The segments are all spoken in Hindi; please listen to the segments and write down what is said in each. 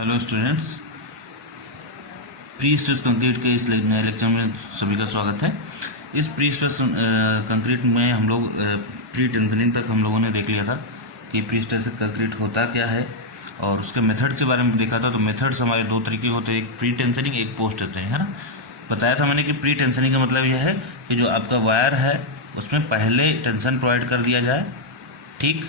Hello students, pre stress concrete के इस नए लेक्चर में सभी का स्वागत है। इस प्री स्ट्रेस कंक्रीट में हम लोग प्री टेंशनिंग तक हम लोगों ने देख लिया था कि प्री स्ट्रेस कंक्रीट होता क्या है और उसके मेथड के बारे में देखा था। तो मेथड्स हमारे दो तरीके होते हैं, एक प्री टेंशनिंग, एक पोस्ट टेंशनिंग, है ना। बताया था मैंने कि प्री टेंशनिंग का मतलब यह है कि जो आपका वायर है उसमें पहले टेंशन प्रोवाइड कर दिया जाए, ठीक,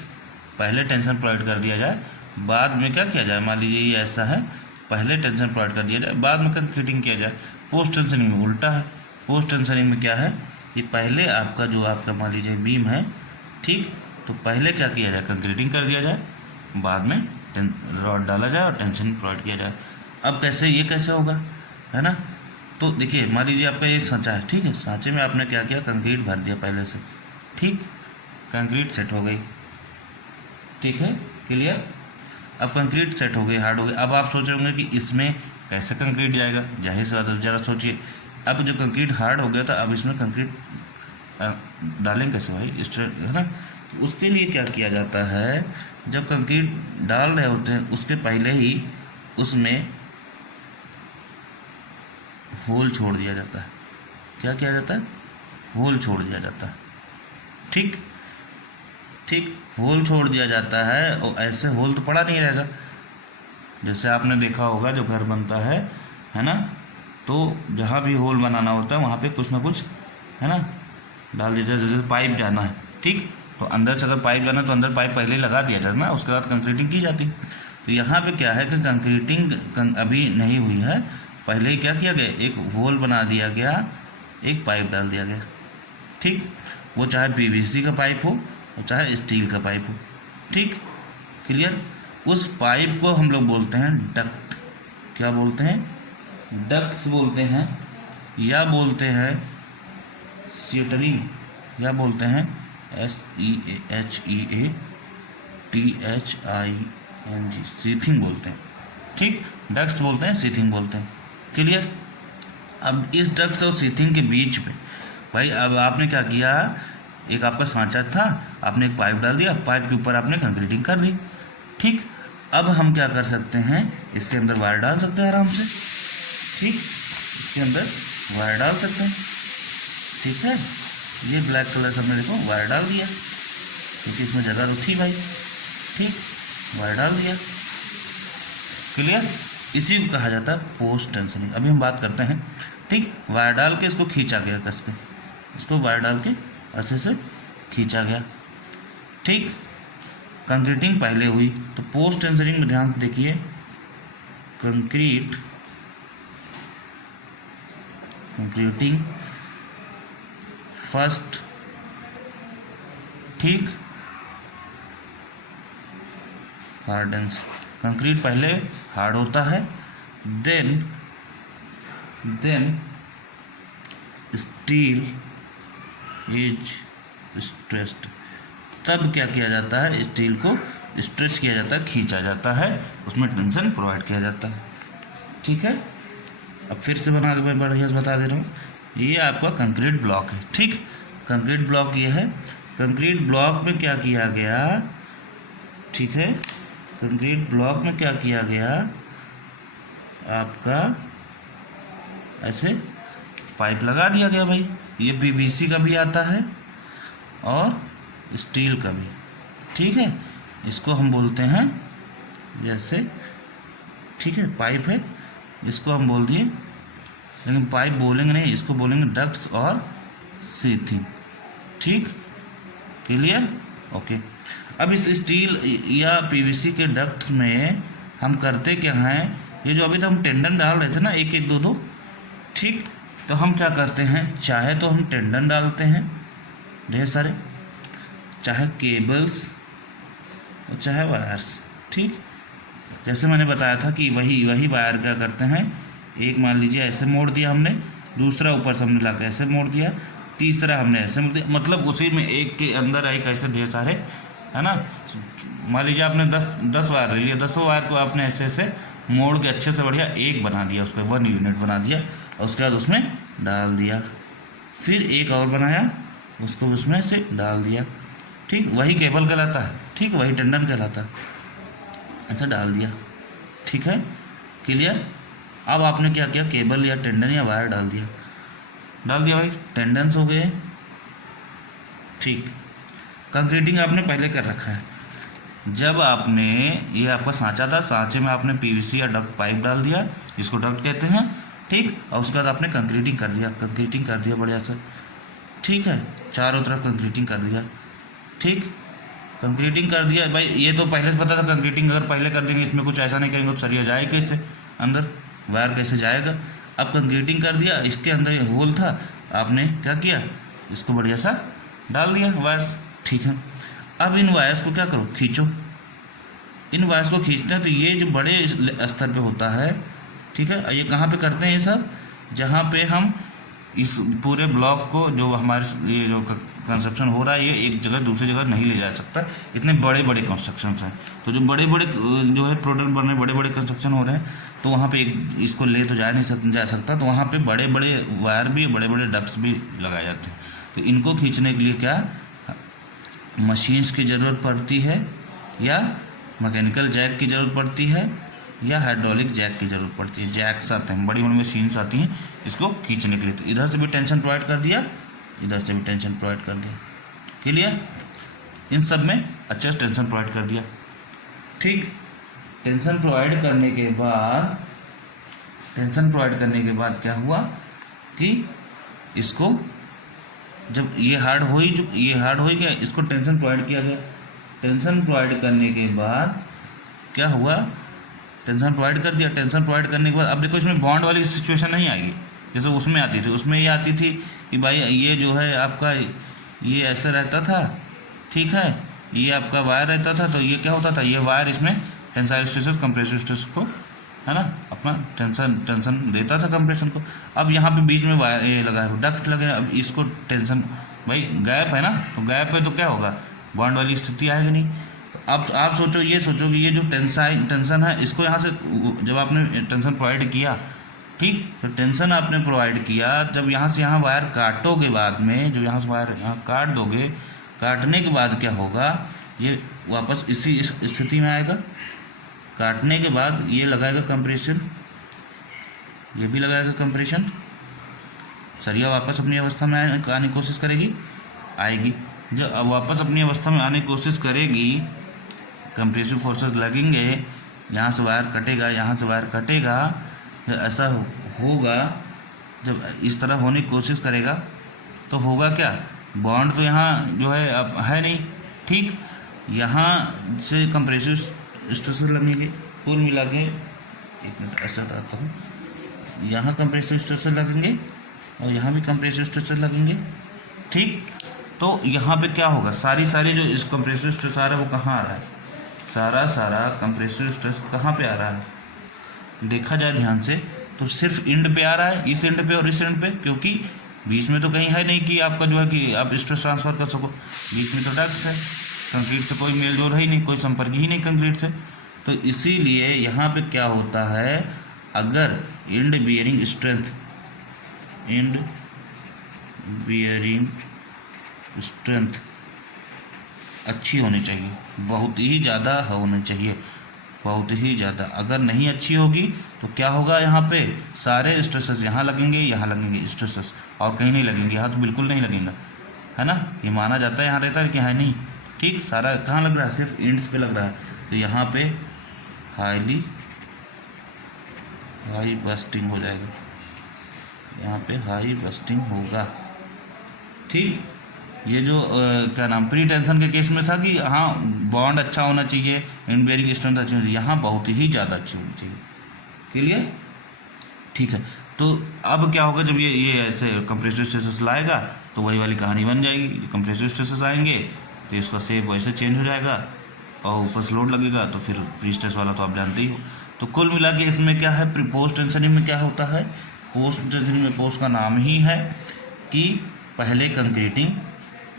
पहले टेंशन प्रोवाइड कर दिया जाए, बाद में क्या किया जाए, मान लीजिए ये ऐसा है, पहले टेंशन प्रोवाइड कर दिया जाए, बाद में कंक्रीटिंग किया जाए। पोस्ट टेंशनिंग में उल्टा है। पोस्ट टेंशनिंग में क्या है कि पहले आपका जो आपका मान लीजिए बीम है, ठीक, तो पहले क्या किया जाए, कंक्रीटिंग कर दिया जाए, बाद में रॉड डाला जाए और टेंशन प्रोवाइड किया जाए। अब कैसे, ये कैसे होगा, है ना। तो देखिए, मान लीजिए आपका एक सांचा है, ठीक है, सांचे में आपने क्या किया, कंक्रीट भर दिया पहले से, ठीक, कंक्रीट सेट हो गई, ठीक है, क्लियर। अब कंक्रीट सेट हो गई, हार्ड हो गई। अब आप सोच रहे होंगे कि इसमें कैसे कंक्रीट जाएगा, जाहिर सी बात है, ज़रा सोचिए। अब जो कंक्रीट हार्ड हो गया था, अब इसमें कंक्रीट डालेंगे कैसे भाई, है ना। उसके लिए क्या किया जाता है, जब कंक्रीट डाल रहे होते हैं उसके पहले ही उसमें होल छोड़ दिया जाता है। क्या किया जाता है, होल छोड़ दिया जाता है, ठीक ठीक, होल छोड़ दिया जाता है। और ऐसे होल तो पड़ा नहीं रहेगा। जैसे आपने देखा होगा जो घर बनता है ना, तो जहाँ भी होल बनाना होता है वहाँ पे कुछ ना कुछ, है ना, डाल दिया जाए। जैसे पाइप जाना है, ठीक, तो अंदर से अगर पाइप जाना है तो अंदर पाइप पहले ही लगा दिया जाता है ना, उसके बाद कंक्रीटिंग की जाती है। तो यहाँ पे क्या है कि कंक्रीटिंग अभी नहीं हुई है, पहले ही क्या किया गया, एक होल बना दिया गया, एक पाइप डाल दिया गया, ठीक, वो चाहे पीवीसी का पाइप हो और चाहे स्टील का पाइप हो, ठीक, क्लियर। उस पाइप को हम लोग बोलते हैं डक्ट। क्या बोलते हैं, डक्ट्स बोलते हैं, या बोलते हैं सीटरिंग, या बोलते हैं SEHEATHING, सीथिंग बोलते हैं, ठीक, डक्ट्स बोलते हैं, सीथिंग बोलते हैं, क्लियर। अब इस डक्ट्स और सीथिंग के बीच में भाई, अब आपने क्या किया, एक आपका सांचा था, आपने एक पाइप डाल दिया, पाइप के ऊपर आपने कंक्रीटिंग कर दी, ठीक। अब हम क्या कर सकते हैं, इसके अंदर वायर डाल सकते हैं आराम से, ठीक, इसके अंदर वायर डाल सकते हैं, ठीक है। ये ब्लैक कलर का हमने देखो वायर डाल दिया, क्योंकि इसमें जगह थी भाई, ठीक, वायर डाल दिया, क्लियर। इसी को कहा जाता है पोस्ट टेंशनिंग। अभी हम बात करते हैं, ठीक, वायर डाल के इसको खींचा गया, कस के इसको वायर डाल के अच्छे से खींचा गया, ठीक, कंक्रीटिंग पहले हुई। तो पोस्ट टेंशनिंग में ध्यान से देखिए, कंक्रीटिंग फर्स्ट, ठीक, हार्डन्स, कंक्रीट पहले हार्ड होता है, देन स्टील इज स्ट्रेस्ड। तब क्या किया जाता है, स्टील को स्ट्रेच किया जाता है, खींचा जाता है, उसमें टेंशन प्रोवाइड किया जाता है, ठीक है। अब फिर से बना के मैं बढ़िया से बता दे रहा हूँ, ये आपका कंक्रीट ब्लॉक है, ठीक, कंक्रीट ब्लॉक ये है। कंक्रीट ब्लॉक में क्या किया गया, ठीक है, कंक्रीट ब्लॉक में क्या किया गया, आपका ऐसे पाइप लगा दिया गया भाई। ये पीवीसी का भी आता है और स्टील का भी, ठीक है। इसको हम बोलते हैं जैसे, ठीक है, पाइप है, इसको हम बोल दिए, लेकिन पाइप बोलेंगे नहीं, इसको बोलेंगे डक्ट्स और सीथिंग, ठीक, क्लियर, ओके। अब इस स्टील या पीवीसी के डक्ट्स में हम करते क्या हैं, ये जो अभी तक हम टेंडन डाल रहे थे ना, एक एक दो दो, ठीक, तो हम क्या करते हैं, चाहे तो हम टेंडन डालते हैं ढेर सारे, चाहे केबल्स और चाहे वायर्स, ठीक। जैसे मैंने बताया था कि वही वायर क्या करते हैं, एक मान लीजिए ऐसे मोड़ दिया हमने, दूसरा ऊपर से हमने लाकर ऐसे मोड़ दिया, तीसरा हमने ऐसे मोड़ दिया, मतलब उसी में एक के अंदर एक ऐसे ढेर सारे, है ना। मान लीजिए आपने 10 वायर ले लिया, 10 वायर को आपने ऐसे ऐसे मोड़ के अच्छे से बढ़िया एक बना दिया, उसको 1 यूनिट बना दिया, और उसके बाद उसमें डाल दिया, फिर एक और बनाया, उसको उसमें से डाल दिया, ठीक, वही केबल कहलाता है, ठीक, वही टेंडन कहलाता है, ऐसा डाल दिया, ठीक है। क्लियर। अब आपने क्या किया, केबल या टेंडन या वायर डाल दिया भाई, टेंडन्स हो गए। ठीक, कंक्रीटिंग आपने पहले कर रखा है। जब आपने, ये आपका सांचा था, सांचे में आपने पीवीसी या डक्ट पाइप डाल दिया, इसको डक्ट कहते हैं। ठीक, और उसके बाद आपने कंक्रीटिंग कर दिया बढ़िया से। ठीक है, चारों तरफ कंक्रीटिंग कर दिया। ठीक, कंक्रीटिंग कर दिया भाई, ये तो पहले से पता था कंक्रीटिंग अगर पहले कर देंगे, इसमें कुछ ऐसा नहीं करेंगे तो सरिया जाए कैसे अंदर, वायर कैसे जाएगा। अब कंक्रीटिंग कर दिया, इसके अंदर ये होल था, आपने क्या किया, इसको बढ़िया सा डाल दिया वायर्स। ठीक है, अब इन वायर्स को क्या करो, खींचो। इन वायर्स को खींचते हैं तो ये जो बड़े स्तर पे होता है, ठीक है, ये कहाँ पे करते हैं ये सब, जहाँ पे हम इस पूरे ब्लॉक को, जो हमारे ये जो कंस्ट्रक्शन हो रहा है, ये एक जगह दूसरी जगह नहीं ले जा सकता, इतने बड़े बड़े कंस्ट्रक्शन हैं। तो जो बड़े बड़े जो है प्रोडक्ट बन रहे हैं, बड़े बड़े कंस्ट्रक्शन हो रहे हैं, तो वहाँ पे इसको ले तो जा सकता, तो वहाँ पे बड़े बड़े वायर भी, बड़े बड़े डक्ट्स भी लगाए जाते हैं। तो इनको खींचने के लिए क्या मशीन्स की ज़रूरत पड़ती है, या मैकेनिकल जैक की ज़रूरत पड़ती है, या हाइड्रोलिक जैक की ज़रूरत पड़ती है। जैक्स आते हैं, बड़ी बड़ी मशीन्स आती हैं इसको खींचने के लिए। तो इधर से भी टेंशन प्रोवाइड कर दिया, इधर से भी टेंशन प्रोवाइड कर दिया। क्लियर, इन सब में अच्छा टेंशन प्रोवाइड कर दिया। ठीक, टेंशन प्रोवाइड करने के बाद क्या हुआ कि इसको जब ये हार्ड हो गया, इसको टेंशन प्रोवाइड किया गया। टेंशन प्रोवाइड करने के बाद क्या हुआ, टेंशन प्रोवाइड कर दिया। टेंशन प्रोवाइड करने के बाद अब देखो इसमें बॉन्ड वाली सिचुएशन नहीं आएगी जैसे उसमें आती थी। उसमें ये आती थी कि भाई ये जो है आपका ये ऐसे रहता था, ठीक है, ये आपका वायर रहता था, तो ये क्या होता था, ये वायर इसमें टेंसाइल स्ट्रेसेस कंप्रेसिव स्ट्रेस को, है ना, अपना टेंशन देता था कंप्रेशन को। अब यहाँ पे बीच में वायर ये लगा है, डक्ट लगे, अब इसको टेंशन, भाई गैप है ना, तो गैप में तो क्या होगा, बॉन्ड वाली स्थिति आएगी नहीं। अब आप सोचो कि ये जो टेंशन है, इसको यहाँ से जब आपने टेंशन प्रोवाइड किया, ठीक, तो टेंशन आपने प्रोवाइड किया, जब यहाँ से यहाँ वायर काटोगे, बाद में जो यहाँ से वायर यहाँ काट दोगे, काटने के बाद क्या होगा, ये वापस इसी स्थिति में आएगा। काटने के बाद ये लगाएगा कंप्रेशन, ये भी लगाएगा कंप्रेशन, सरिया वापस अपनी अवस्था में आने की कोशिश आएगी। जब वापस अपनी अवस्था में आने की कोशिश करेगी, कंप्रेसिव फोर्सेस लगेंगे, यहाँ से वायर कटेगा, यहाँ से वायर कटेगा। जब ऐसा होगा, जब इस तरह होने की कोशिश करेगा तो होगा क्या, बॉन्ड तो यहाँ जो है अब है नहीं, ठीक, यहाँ से कंप्रेसिव स्ट्रेसेस लगेंगे, कुल मिला के, एक मिनट ऐसा बताता हूँ, यहाँ कंप्रेसिव स्ट्रेसेस लगेंगे और यहाँ भी कंप्रेसिव स्ट्रेसेस लगेंगे। ठीक, तो यहाँ पे क्या होगा, सारी जो इस कंप्रेसिव स्ट्रेस आ रहा है वो कहाँ आ रहा है, सारा कंप्रेसिव स्ट्रेस कहाँ पे आ रहा है, देखा जाए ध्यान से तो सिर्फ एंड पे आ रहा है, इस एंड पे और इस एंड पे, क्योंकि बीच में तो कहीं है नहीं कि आपका जो है कि आप स्ट्रेस ट्रांसफ़र कर सको। बीच में तो डक्ट्स है, कंक्रीट से कोई मेल जोल है ही नहीं, कोई संपर्क ही नहीं कंक्रीट से। तो इसीलिए यहाँ पे क्या होता है, अगर एंड बियरिंग स्ट्रेंथ अच्छी होनी चाहिए, बहुत ही ज़्यादा होनी चाहिए, बहुत ही ज़्यादा। अगर नहीं अच्छी होगी तो क्या होगा, यहाँ पे सारे स्ट्रेसेस यहाँ लगेंगे स्ट्रेसेस, और कहीं नहीं लगेंगे, यहाँ तो बिल्कुल नहीं लगेगा, है ना, ये माना जाता है यहाँ रहता है कि है नहीं। ठीक, सारा कहाँ लग रहा है, सिर्फ एंड्स पे लग रहा है, तो यहाँ पे हाई बस्टिंग हो जाएगा, यहाँ पे हाई बस्टिंग होगा। ठीक, ये जो क्या नाम प्री टेंशन के केस में था कि हाँ बॉन्ड अच्छा होना चाहिए, एंड बेयरिंग स्ट्रेंथ अच्छी होनी चाहिए, यहाँ बहुत ही ज़्यादा अच्छी होनी चाहिए। क्लियर, ठीक है। तो अब क्या होगा, जब ये ऐसे कंप्रेसिव स्ट्रेसेस लाएगा तो वही वाली कहानी बन जाएगी, कंप्रेसिव स्ट्रेसेस आएंगे तो इसका शेप वैसे चेंज हो जाएगा, और ऊपर से लोड लगेगा तो फिर प्री स्ट्रेस वाला तो आप जानते ही हो। तो कुल मिला के इसमें क्या है, पोस्ट टेंशनिंग में क्या होता है, पोस्ट टेंशनिंग में पोस्ट का नाम ही है कि पहले कंक्रीटिंग,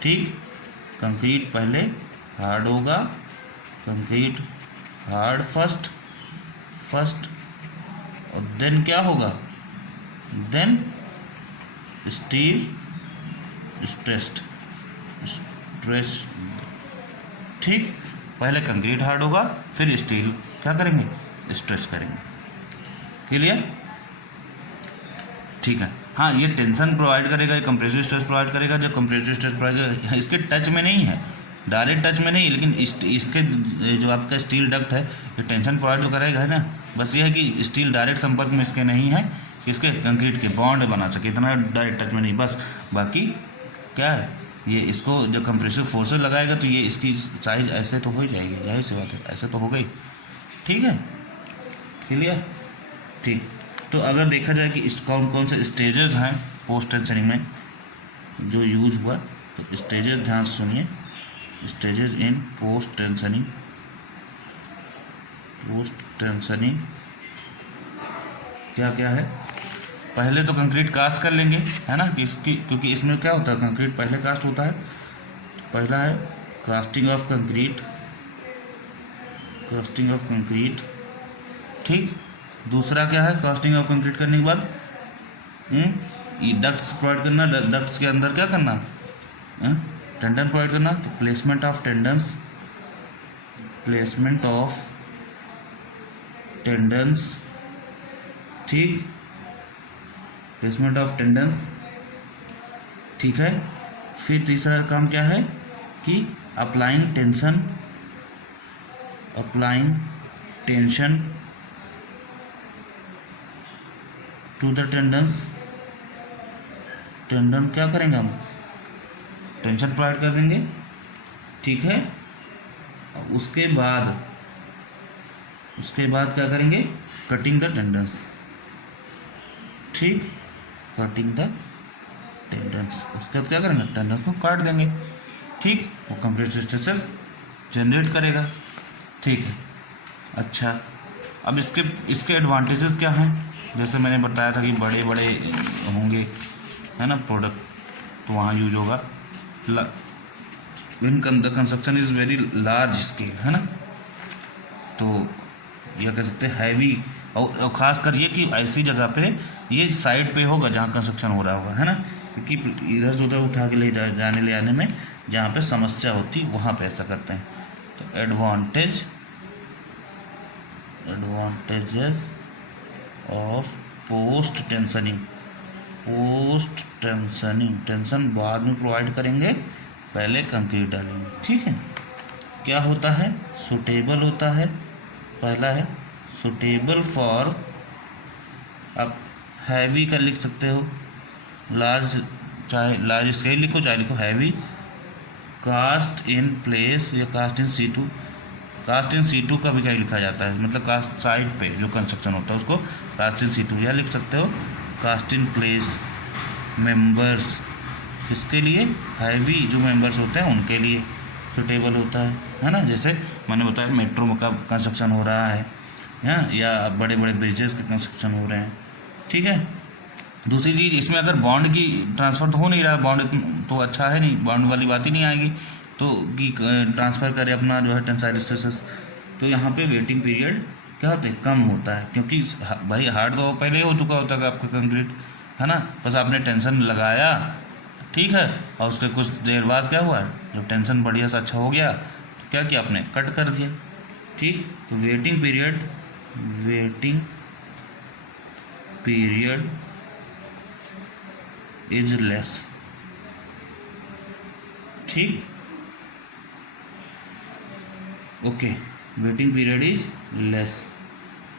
ठीक, कंक्रीट पहले हार्ड होगा, कंक्रीट हार्ड फर्स्ट, और देन क्या होगा, देन स्टील स्ट्रेस्ड, ठीक, पहले कंक्रीट हार्ड होगा, फिर स्टील क्या करेंगे, स्ट्रेच करेंगे। क्लियर? ठीक है। हाँ, ये टेंशन प्रोवाइड करेगा, ये कंप्रेसिव स्ट्रेस प्रोवाइड करेगा। जो कंप्रेसिव स्ट्रेस प्रोवाइड करेगा इसके टच में नहीं है, डायरेक्ट टच में नहीं, लेकिन इसके जो आपका स्टील डक्ट है ये टेंशन प्रोवाइड तो करेगा है ना। बस ये है कि स्टील डायरेक्ट संपर्क में इसके नहीं है, इसके कंक्रीट के बॉन्ड बना सके, इतना डायरेक्ट टच में नहीं बस। बाकी क्या है, ये इसको जो कंप्रेसिव फोर्सेस लगाएगा तो ये इसकी साइज ऐसे तो हो ही जाएगी, जाहिर सी बात है, ऐसे तो हो गई। ठीक है, क्लियर? ठीक। तो अगर देखा जाए कि कौन कौन से स्टेजेस हैं पोस्ट टेंशनिंग में जो यूज हुआ, तो स्टेजेस ध्यान से सुनिए। स्टेजेस इन पोस्ट टेंशनिंग क्या क्या है? पहले तो कंक्रीट कास्ट कर लेंगे, है ना, क्योंकि इसमें क्या होता है, कंक्रीट पहले कास्ट होता है। पहला है कास्टिंग ऑफ कंक्रीट, ठीक। दूसरा क्या है, कास्टिंग ऑफ कंक्रीट करने के बाद ये डक्ट्स प्रोवाइड करना, डक्ट्स के अंदर क्या करना, टेंडन प्रोवाइड करना। तो प्लेसमेंट ऑफ टेंडन्स, ठीक, प्लेसमेंट ऑफ टेंडन्स, ठीक है। फिर तीसरा काम क्या है कि applying tension to the tendons. Tendon क्या करेंगे हम, टेंशन प्रोवाइड कर देंगे, ठीक है। उसके बाद क्या करेंगे, कटिंग द टेंडन्स, ठीक, कटिंग द टेंडन्स। उसके बाद क्या करेंगे, टेंडन्स को काट देंगे, ठीक। वो कंप्रेसिव स्ट्रेसेस जनरेट करेगा, ठीक है। अच्छा, अब इसके एडवांटेजेस क्या हैं? जैसे मैंने बताया था कि बड़े बड़े होंगे, है ना, प्रोडक्ट, तो वहाँ यूज होगा। The construction is very large scale, है ना, तो यह कह सकते हैं हैवी, और ख़ास कर ये कि ऐसी जगह पे ये साइड पे होगा जहाँ कंस्ट्रक्शन हो रहा होगा, है ना, क्योंकि इधर से उधर उठा के जाने ले आने में जहाँ पे समस्या होती वहाँ पे ऐसा करते हैं। तो advantages of post tensioning, tension बाद में प्रोवाइड करेंगे, पहले कंक्रीट डालेंगे, ठीक है। क्या होता है, सुटेबल होता है। पहला है सुटेबल फॉर, आप हैवी का लिख सकते हो, लार्ज, चाहे लार्ज स्केल लिखो चाहे लिखो हैवी। कास्ट इन प्लेस या cast in situ, cast in situ का भी क्या लिखा जाता है, मतलब कास्ट साइड पे जो कंस्ट्रक्शन होता है उसको कास्ट इन सीटू या लिख सकते हो कास्ट इन प्लेस। मेंबर्स, किसके लिए, हैवी जो मेंबर्स होते हैं उनके लिए सुटेबल होता है ना। जैसे मैंने बताया मेट्रो का कंस्ट्रक्शन हो रहा है, या बड़े बड़े ब्रिजेस के कंस्ट्रक्शन हो रहे हैं, ठीक है। दूसरी चीज़, इसमें अगर बॉन्ड की ट्रांसफ़र तो हो नहीं रहा, बॉन्ड तो अच्छा है नहीं, बॉन्ड वाली बात ही नहीं आएगी, तो कि ट्रांसफ़र करे अपना जो है टेंसाइल स्ट्रेसेस, तो यहाँ पे वेटिंग पीरियड क्या होता है, कम होता है, क्योंकि भाई हार्ड तो पहले ही हो चुका होता है आपका कंक्रीट, है ना, बस आपने टेंशन लगाया, ठीक है, और उसके कुछ देर बाद क्या हुआ, जब टेंशन बढ़िया से अच्छा हो गया तो क्या किया, आपने कट कर दिया, ठीक। तो वेटिंग पीरियड इज लेस, ठीक, okay, waiting period is less,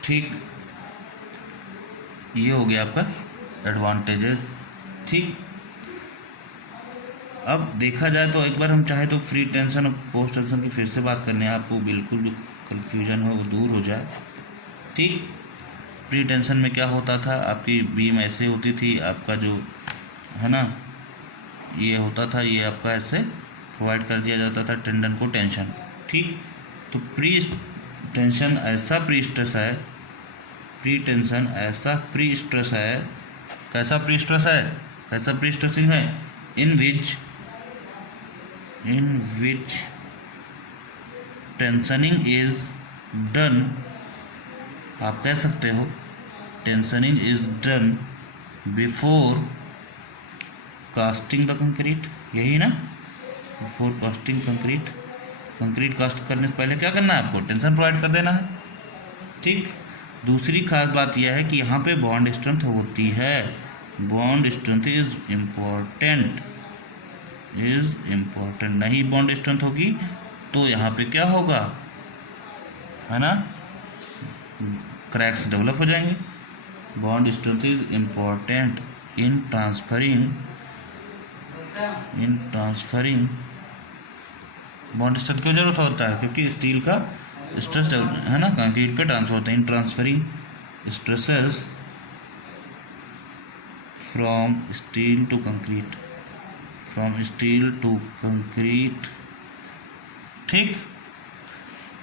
ठीक। ये हो गया आपका एडवांटेजेस, ठीक। अब देखा जाए तो एक बार हम चाहे तो फ्री टेंशन और पोस्ट टेंशन की फिर से बात करने, आपको बिल्कुल जो कन्फ्यूजन हो वो दूर हो जाए, ठीक। फ्री टेंशन में क्या होता था, आपकी बीम ऐसे होती थी, आपका जो है ना ये होता था, ये आपका ऐसे प्रोवाइड कर दिया जाता था टेंडन को टेंशन, ठीक। तो प्री टेंशन ऐसा प्री स्ट्रेस है, कैसा प्री स्ट्रेसिंग है, इन विच टेंशनिंग इज डन, आप कह सकते हो tensioning is done before casting the concrete, यही ना, बिफोर कास्टिंग कंक्रीट कास्ट करने से पहले क्या करना है, आपको टेंशन प्रोवाइड कर देना है, ठीक। दूसरी खास बात यह है कि यहाँ पे बॉन्ड स्ट्रेंथ होती है, बॉन्ड स्ट्रेंथ इज इम्पोर्टेंट, नहीं बॉन्ड स्ट्रेंथ होगी तो यहाँ पे क्या होगा, है ना, क्रैक्स डेवलप हो जाएंगे। Bond strength is important in transferring bond strength क्यों जरूरत होता है, क्योंकि स्टील का स्ट्रेस है ना कंक्रीट पे ट्रांसफर होता है। In transferring stresses from steel to concrete, ठीक।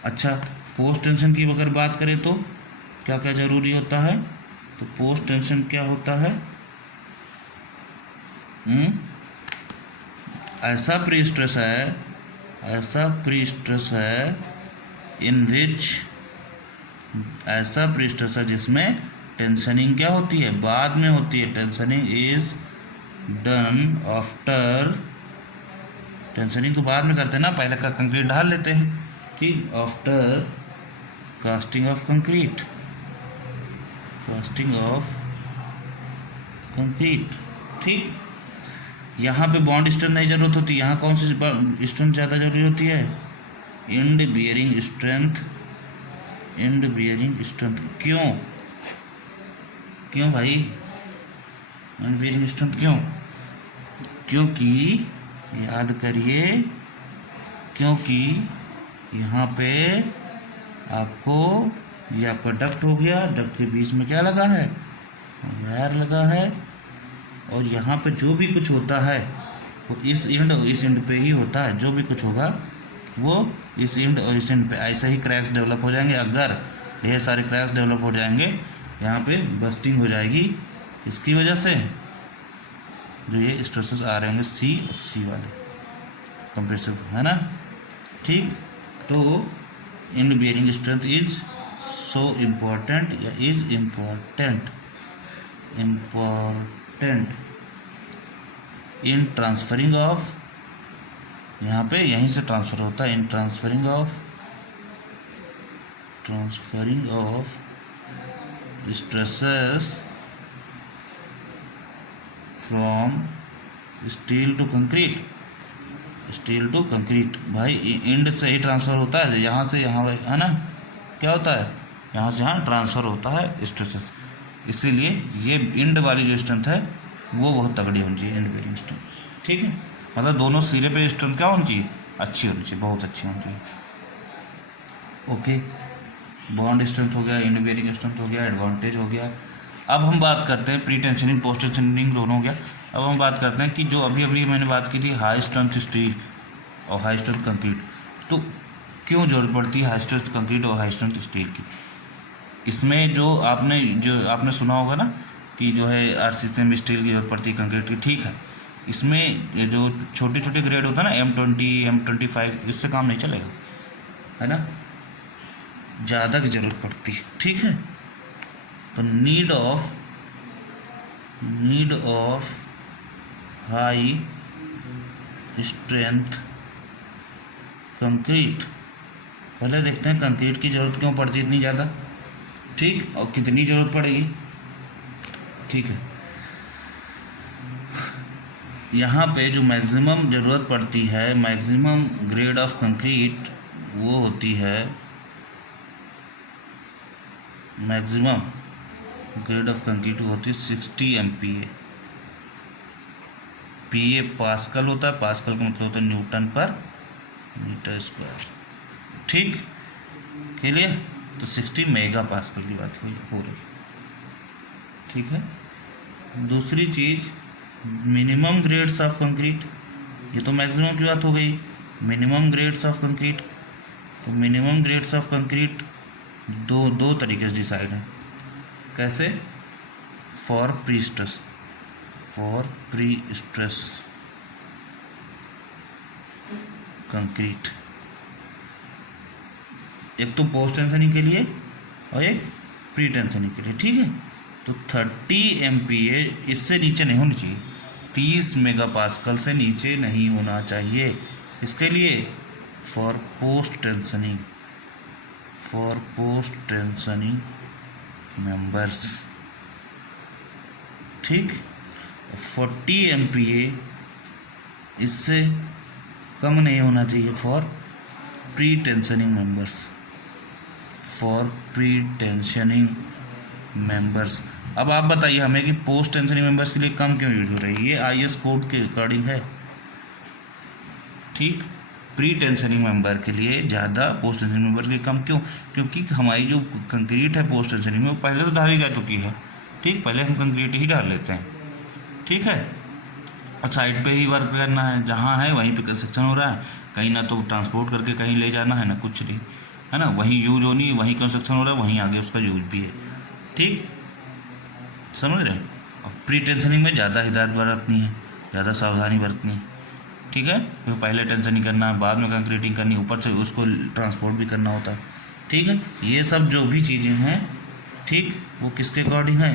अच्छा, पोस्ट टेंशन की अगर बात करें तो क्या क्या जरूरी होता है, तो पोस्ट टेंशन क्या होता है, ऐसा प्री स्ट्रेस है इन विच, ऐसा प्री स्ट्रेस है जिसमें टेंशनिंग क्या होती है, बाद में होती है। Tensioning is done after, tensioning तो बाद में करते हैं ना, पहले का कंक्रीट ढाल लेते हैं, ठीक। आफ्टर कास्टिंग ऑफ कंक्रीट, ठीक। यहाँ पे बॉन्ड स्ट्रेंथ नहीं जरूरत होती, यहाँ कौन सी स्ट्रेंथ ज़्यादा जरूरी होती है, इंड बियरिंग स्ट्रेंथ। क्यों भाई, इंड बियरिंग स्ट्रेंथ क्यों, क्योंकि याद करिए, क्योंकि यहाँ पे आपको ये आपका डक्ट हो गया, डक्ट के बीच में क्या लगा है, वायर लगा है, और यहाँ पे जो भी कुछ होता है वो इस एंड पे ही होता है, जो भी कुछ होगा वो इस एंड और इस एंड पे। ऐसे ही क्रैक्स डेवलप हो जाएंगे, अगर ढेर सारे क्रैक्स डेवलप हो जाएंगे, यहाँ पे बस्टिंग हो जाएगी, इसकी वजह से जो ये स्ट्रेसेस आ रहे होंगे सी वाले कंप्रेसिव, है ना, ठीक। तो end bearing strength is so important या is important in transferring of, यहाँ पे यहीं से ट्रांसफर होता है, in transferring of stresses from steel to concrete. भाई इंड से ही ट्रांसफ़र होता है, यहाँ से यहाँ, है ना, क्या होता है, यहाँ से यहाँ ट्रांसफ़र होता है स्ट्रेसेस, इसीलिए ये इंड वाली जो स्ट्रेंथ है वो बहुत तगड़ी होनी चाहिए, इंड बेयरिंग स्ट्रेंथ, ठीक है। मतलब दोनों सिरे पे स्ट्रेंथ क्या होनी चाहिए, अच्छी होनी चाहिए, बहुत अच्छी होनी चाहिए। ओके, बॉन्ड स्ट्रेंथ हो गया, इंड बेयरिंग स्ट्रेंथ हो गया, एडवांटेज हो गया। अब हम बात करते हैं प्री टेंशनिंग पोस्ट टेंशनिंग दोनों हो गया। अब हम बात करते हैं कि जो अभी मैंने बात की थी हाई स्ट्रेंथ स्टील और हाई स्ट्रेंथ कंक्रीट, तो क्यों जरूरत पड़ती है हाई स्ट्रेंथ कंक्रीट और हाई स्ट्रेंथ स्टील की। इसमें जो आपने सुना होगा ना कि जो है RCC स्टील की जरूरत पड़ती है, कंक्रीट की, ठीक है। इसमें ये जो छोटे छोटे ग्रेड होता है ना, M20 M25, इससे काम नहीं चलेगा, है ना, ज़्यादा की जरूरत पड़ती है, ठीक है। तो need of high strength concrete, पहले देखते हैं कंक्रीट की ज़रूरत क्यों पड़ती है इतनी ज़्यादा, ठीक, और कितनी ज़रूरत पड़ेगी, ठीक है। यहाँ पे जो मैक्सिमम ज़रूरत पड़ती है, मैक्सिमम ग्रेड ऑफ कंक्रीट वो होती है, मैक्सिमम ग्रेड ऑफ कंक्रीट होती है 60 MPa। PA पास्कल होता है, पास्कल का मतलब होता है न्यूटन पर मीटर स्क्वायर, ठीक, क्लियर। तो 60 मेगा पास्कल की बात हो रही, ठीक है। दूसरी चीज़ मिनिमम ग्रेड्स ऑफ कंक्रीट, ये तो मैक्सिमम की बात हो गई। मिनिमम ग्रेड्स ऑफ कंक्रीट, तो मिनिमम ग्रेड्स ऑफ कंक्रीट दो तरीके से डिसाइड है, कैसे, फॉर प्री स्ट्रेस कंक्रीट, एक तो पोस्ट टेंशनिंग के लिए और एक प्री टेंशनिंग के लिए, ठीक है। तो 30 MPa इससे नीचे नहीं होनी चाहिए, 30 मेगापास्कल से नीचे नहीं होना चाहिए। इसके लिए फॉर पोस्ट टेंशनिंग मेंबर्स, ठीक। 40 MPa इससे कम नहीं होना चाहिए for pre tensioning members, for pre tensioning members. अब आप बताइए हमें कि पोस्ट टेंशनिंग मेंबर्स के लिए कम क्यों यूज हो रही है? ये IS कोड के अकॉर्डिंग है, ठीक। प्री टेंशनिंग मेंबर के लिए ज़्यादा, पोस्ट टेंशनिंग मेंबर के लिए कम क्यों? क्योंकि हमारी जो कंक्रीट है पोस्ट टेंशनिंग में वो पहले से डाली जा चुकी है, ठीक। पहले हम कंक्रीट ही डाल लेते हैं, ठीक है। और साइड पे ही वर्क करना है, जहाँ है वहीं पे कंस्ट्रक्शन हो रहा है, कहीं ना तो ट्रांसपोर्ट करके कहीं ले जाना है ना कुछ नहीं, है ना। वहीं यूज होनी है, वहीं कंस्ट्रक्शन हो रहा है, वहीं आगे उसका यूज भी है, ठीक। समझ रहे? और प्री टेंशनिंग में ज़्यादा हिदायत बरतनी है, ज़्यादा सावधानी बरतनी है, ठीक है। तो पहले टेंशनिंग करना है, बाद में कंक्रीटिंग करनी, ऊपर से उसको ट्रांसपोर्ट भी करना होता है, ठीक है। ये सब जो भी चीज़ें हैं, ठीक, वो किसके अकॉर्डिंग है?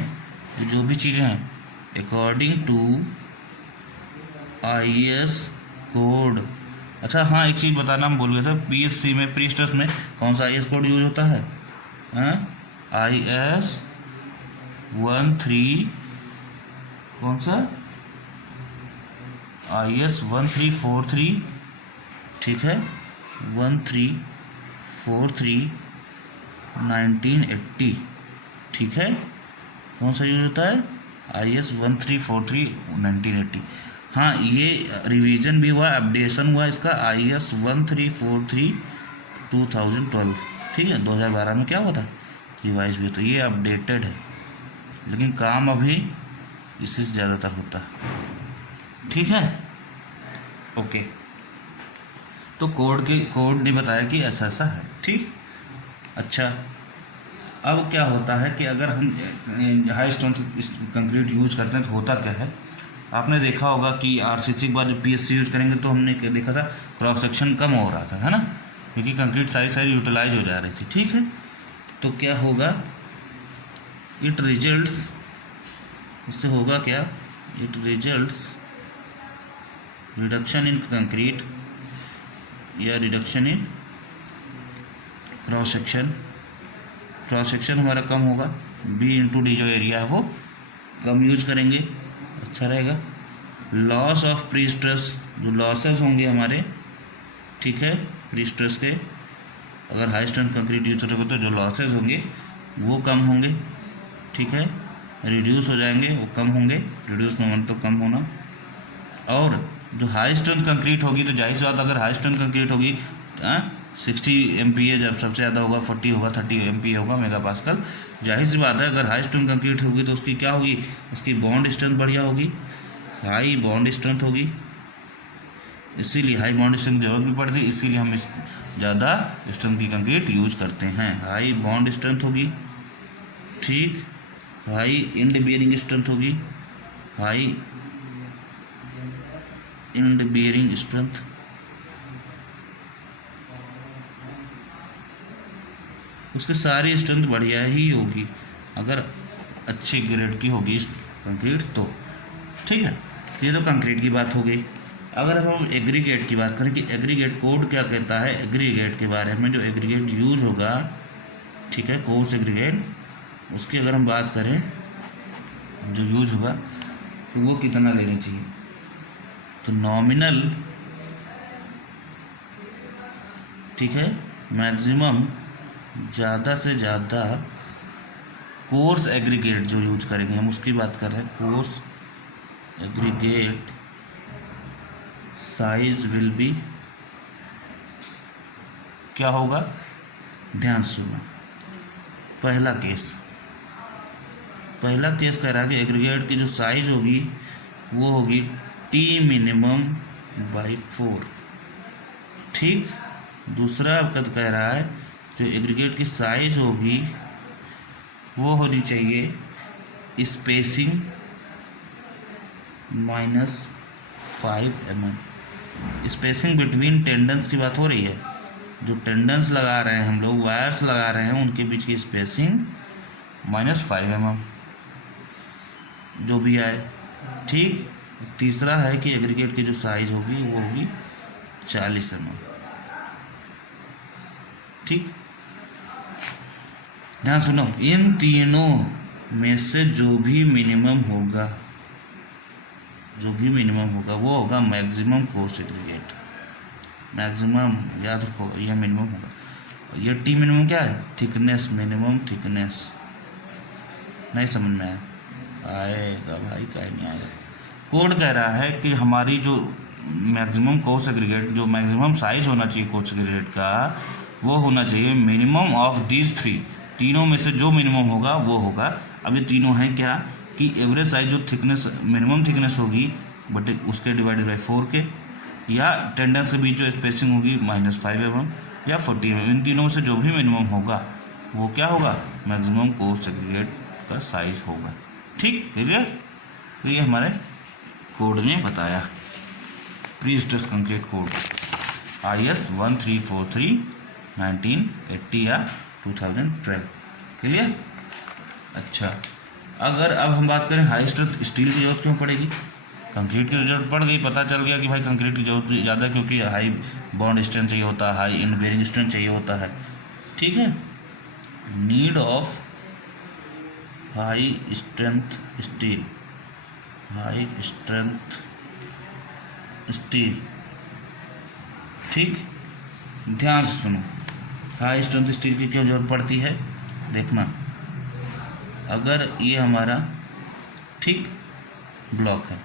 जो भी चीज़ें हैं अकॉर्डिंग टू IS कोड। अच्छा हाँ, एक चीज़ बताना हम भूल गए थे, PSC में, प्री स्ट्रेस में कौन सा IS कोड यूज होता है? IS 13, कौन सा? IS 1343, ठीक है, 1343 1980, ठीक है। कौन सा यूज होता है? IS 1343 1980। हाँ, ये रिवीजन भी हुआ, अपडेशन हुआ इसका, IS 1343 2012, ठीक है। 2012 में क्या हुआ था? रिवाइज भी, तो ये अपडेटेड है, लेकिन काम अभी इसी से ज़्यादातर होता है, ठीक है। ओके, तो कोड ने बताया कि ऐसा ऐसा है, ठीक। अच्छा, अब क्या होता है कि अगर हम हाई स्ट्रेंथ कंक्रीट यूज करते हैं तो होता क्या है? आपने देखा होगा कि RCC के बाद जब PSC यूज करेंगे तो हमने क्या देखा था? क्रॉस सेक्शन कम हो रहा था, है ना, क्योंकि कंक्रीट सारी यूटिलाइज हो जा रही थी, ठीक है। तो क्या होगा? इट रिजल्ट्स, इससे होगा क्या? It results reduction in concrete या reduction in cross section. Cross section हमारा कम होगा, B/D जो एरिया है वो कम यूज करेंगे, अच्छा रहेगा। लॉस ऑफ प्री स्ट्रेस, जो लॉसेस होंगे हमारे, ठीक है, प्री स्ट्रेस के, अगर हाई स्ट्रेंथ कंक्रीट यूज करोगे तो जो लॉसेस होंगे वो कम होंगे, ठीक है, रिड्यूस हो जाएंगे, वो कम होंगे, रिड्यूस में मतलब कम होना। और जो हाई स्ट्रेंथ कंक्रीट होगी तो जाहिर सी बात, अगर हाई स्ट्रेंथ कंक्रीट होगी 60 MPa जब सबसे ज़्यादा होगा, 40 होगा, 30 MPa होगा मेगा पास्कल, जाहिर सी बात है अगर हाई स्ट्रेंथ कंक्रीट होगी तो उसकी क्या होगी? उसकी बॉन्ड स्ट्रेंथ बढ़िया होगी, हाई बॉन्ड स्ट्रेंथ होगी, इसीलिए हाई बॉन्ड स्ट्रेंथ की जरूरत भी पड़ती है, इसीलिए हम ज़्यादा स्ट्रेंथ की कंक्रीट यूज करते हैं। हाई बॉन्ड स्ट्रेंथ होगी, ठीक, हाई एंड बियरिंग स्ट्रेंथ होगी, हाई एंड बियरिंग स्ट्रेंथ, उसकी सारी स्ट्रेंथ बढ़िया ही होगी अगर अच्छी ग्रेड की होगी कंक्रीट तो, ठीक है। ये तो कंक्रीट की बात हो गई। अगर हम एग्रीगेट की बात करें कि एग्रीगेट कोड क्या कहता है एग्रीगेट के बारे में, जो एग्रीगेट यूज होगा, ठीक है, कोर्स एग्रीगेट, उसकी अगर हम बात करें जो यूज होगा तो वो कितना लेना चाहिए? तो नॉमिनल, ठीक है, मैक्सिमम, ज़्यादा से ज़्यादा कोर्स एग्रीगेट जो यूज करेंगे हम उसकी बात कर रहे हैं। Coarse aggregate size will be, क्या होगा? ध्यान से सुनो, पहला केस कह रहा है कि एग्रीगेट की जो साइज होगी वो होगी T मिनिमम बाई 4, ठीक। दूसरा कह रहा है जो एग्रीगेट की साइज होगी वो होनी चाहिए spacing -5 mm। Spacing between tendons की बात हो रही है, जो टेंडन्स लगा रहे हैं हम लोग, वायर्स लगा रहे हैं, उनके बीच की स्पेसिंग -5 mm जो भी आए, ठीक। तीसरा है कि एग्रीगेट की जो साइज होगी वो होगी 40 mm, ठीक। ध्यान सुनो, इन तीनों में से जो भी मिनिमम होगा वो होगा मैक्सिमम कोर्स एग्रीगेट। मैक्सिमम याद रखो, यह मिनिमम होगा। ये टी मिनिमम क्या है? Thickness, minimum thickness. नहीं समझ में आएगा भाई, क्या नहीं आएगा। कोड कह रहा है कि हमारी जो मैक्सिमम कोर्स एग्रीगेट, जो मैक्सिमम साइज होना चाहिए कोर्स एग्रीगेट का, वो होना चाहिए मिनिमम ऑफ दीज थ्री। तीनों में से जो मिनिमम होगा वो होगा। अब ये तीनों हैं क्या कि एवरेज साइज जो थिकनेस, मिनिमम थिकनेस होगी बट उसके डिवाइडेड बाई 4 के, या टेंडेंस के बीच जो स्पेसिंग होगी -5 mm या 40 mm। इन तीनों में से जो भी मिनिमम होगा वो क्या होगा? मैक्सिमम कोर्स एग्रीगेट का साइज होगा। ठीक, क्लियर? तो ये हमारे कोड ने बताया, pre stress concrete code IS 1343 1980 या 2012। क्लियर? अच्छा, अगर अब हम बात करें हाई स्ट्रेंथ स्टील की जरूरत क्यों पड़ेगी? कंक्रीट की जरूरत पड़ गई, पता चल गया कि भाई कंक्रीट की जरूरत ज़्यादा, क्योंकि हाई बॉन्ड स्ट्रेंथ चाहिए होता है, हाई इंड बेरिंग स्ट्रेंथ चाहिए होता है। ठीक है, need of high strength steel, high strength steel. ठीक, ध्यान से सुनो, हाई स्ट्रेंथ स्टील की क्यों जरूरत पड़ती है? देखना, अगर ये हमारा ठीक ब्लॉक है,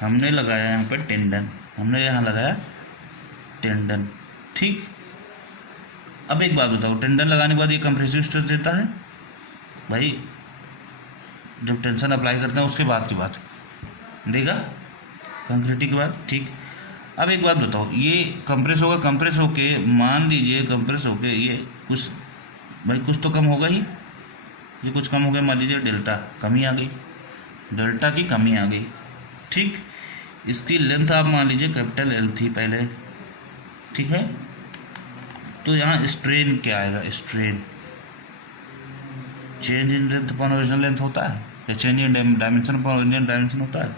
हमने लगाया यहाँ पर टेंडन, हमने यहाँ लगाया टेंडन। ठीक, अब एक बात बताओ, टेंडन लगाने के बाद ये कंप्रेसिव स्ट्रेस देता है भाई? जब टेंशन अप्लाई करते हैं उसके बाद की बात देगा, कंक्रीटिंग के बाद। ठीक, अब एक बात बताओ, ये कंप्रेस होगा, कंप्रेस होके मान लीजिए कंप्रेस होके ये कुछ भाई कुछ तो कम होगा ही, ये कुछ कम हो गया, मान लीजिए डेल्टा कमी आ गई, डेल्टा की कमी आ गई। ठीक, इसकी लेंथ आप मान लीजिए कैपिटल L थी पहले। ठीक है, तो यहाँ स्ट्रेन क्या आएगा? Strain change in length upon original length होता है, या change in dimension upon original dimension होता है।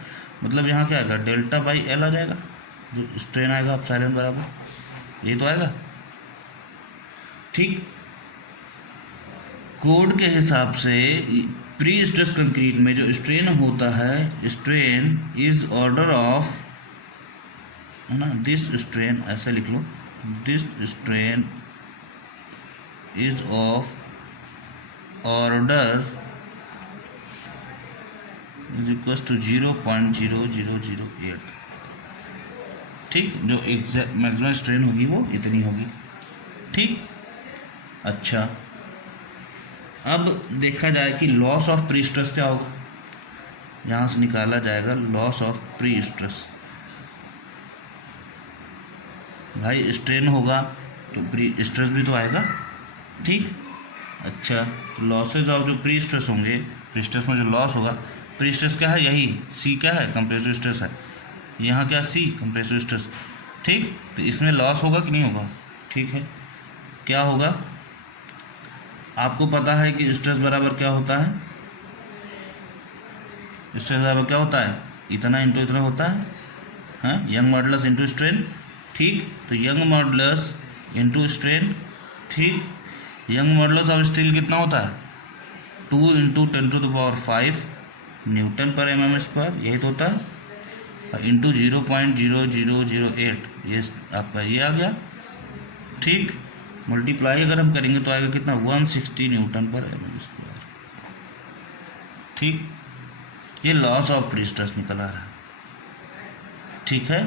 मतलब यहाँ क्या आएगा? डेल्टा बाई L आ जाएगा, जो स्ट्रेन आएगा एप्सिलॉन बराबर, ये तो आएगा। ठीक, कोड के हिसाब से प्री स्ट्रेस कंक्रीट में जो स्ट्रेन होता है, स्ट्रेन इज ऑर्डर ऑफ, है ना, दिस स्ट्रेन ऐसा लिख लो, this strain is of order is equal to 0.0008। ठीक, जो एग्जैक्ट मैक्सिमम स्ट्रेन होगी वो इतनी होगी। ठीक, अच्छा, अब देखा जाए कि लॉस ऑफ प्री स्ट्रेस क्या होगा, यहाँ से निकाला जाएगा लॉस ऑफ प्री स्ट्रेस। भाई स्ट्रेन होगा तो प्री स्ट्रेस भी तो आएगा। ठीक, अच्छा, तो लॉसेज ऑफ जो प्री स्ट्रेस होंगे, प्री स्ट्रेस में जो लॉस होगा, प्री स्ट्रेस क्या है? यही सी क्या है? कंप्रेसिव स्ट्रेस है। यहाँ क्या? सी कंप्रेसिव स्ट्रेस। ठीक, तो इसमें लॉस होगा कि नहीं होगा? ठीक है, क्या होगा? आपको पता है कि स्ट्रेस बराबर क्या होता है? स्ट्रेस बराबर क्या होता है? इतना इंटू इतना होता है, हाँ, यंग मॉडुलस इंटू स्ट्रेन। ठीक, तो यंग मॉडुलस इंटू स्ट्रेन। ठीक, यंग मॉडुलस ऑफ स्टील कितना होता है? 2 × 10⁵ न्यूटन पर mm², यही तो होता है, इंटू 0.0008, ये आपका ये आ गया। ठीक, मल्टीप्लाई अगर हम करेंगे तो आएगा कितना? 160 न्यूटन पर mm²। ठीक, ये लॉस ऑफ प्री स्ट्रेस निकल आ रहा है। ठीक है,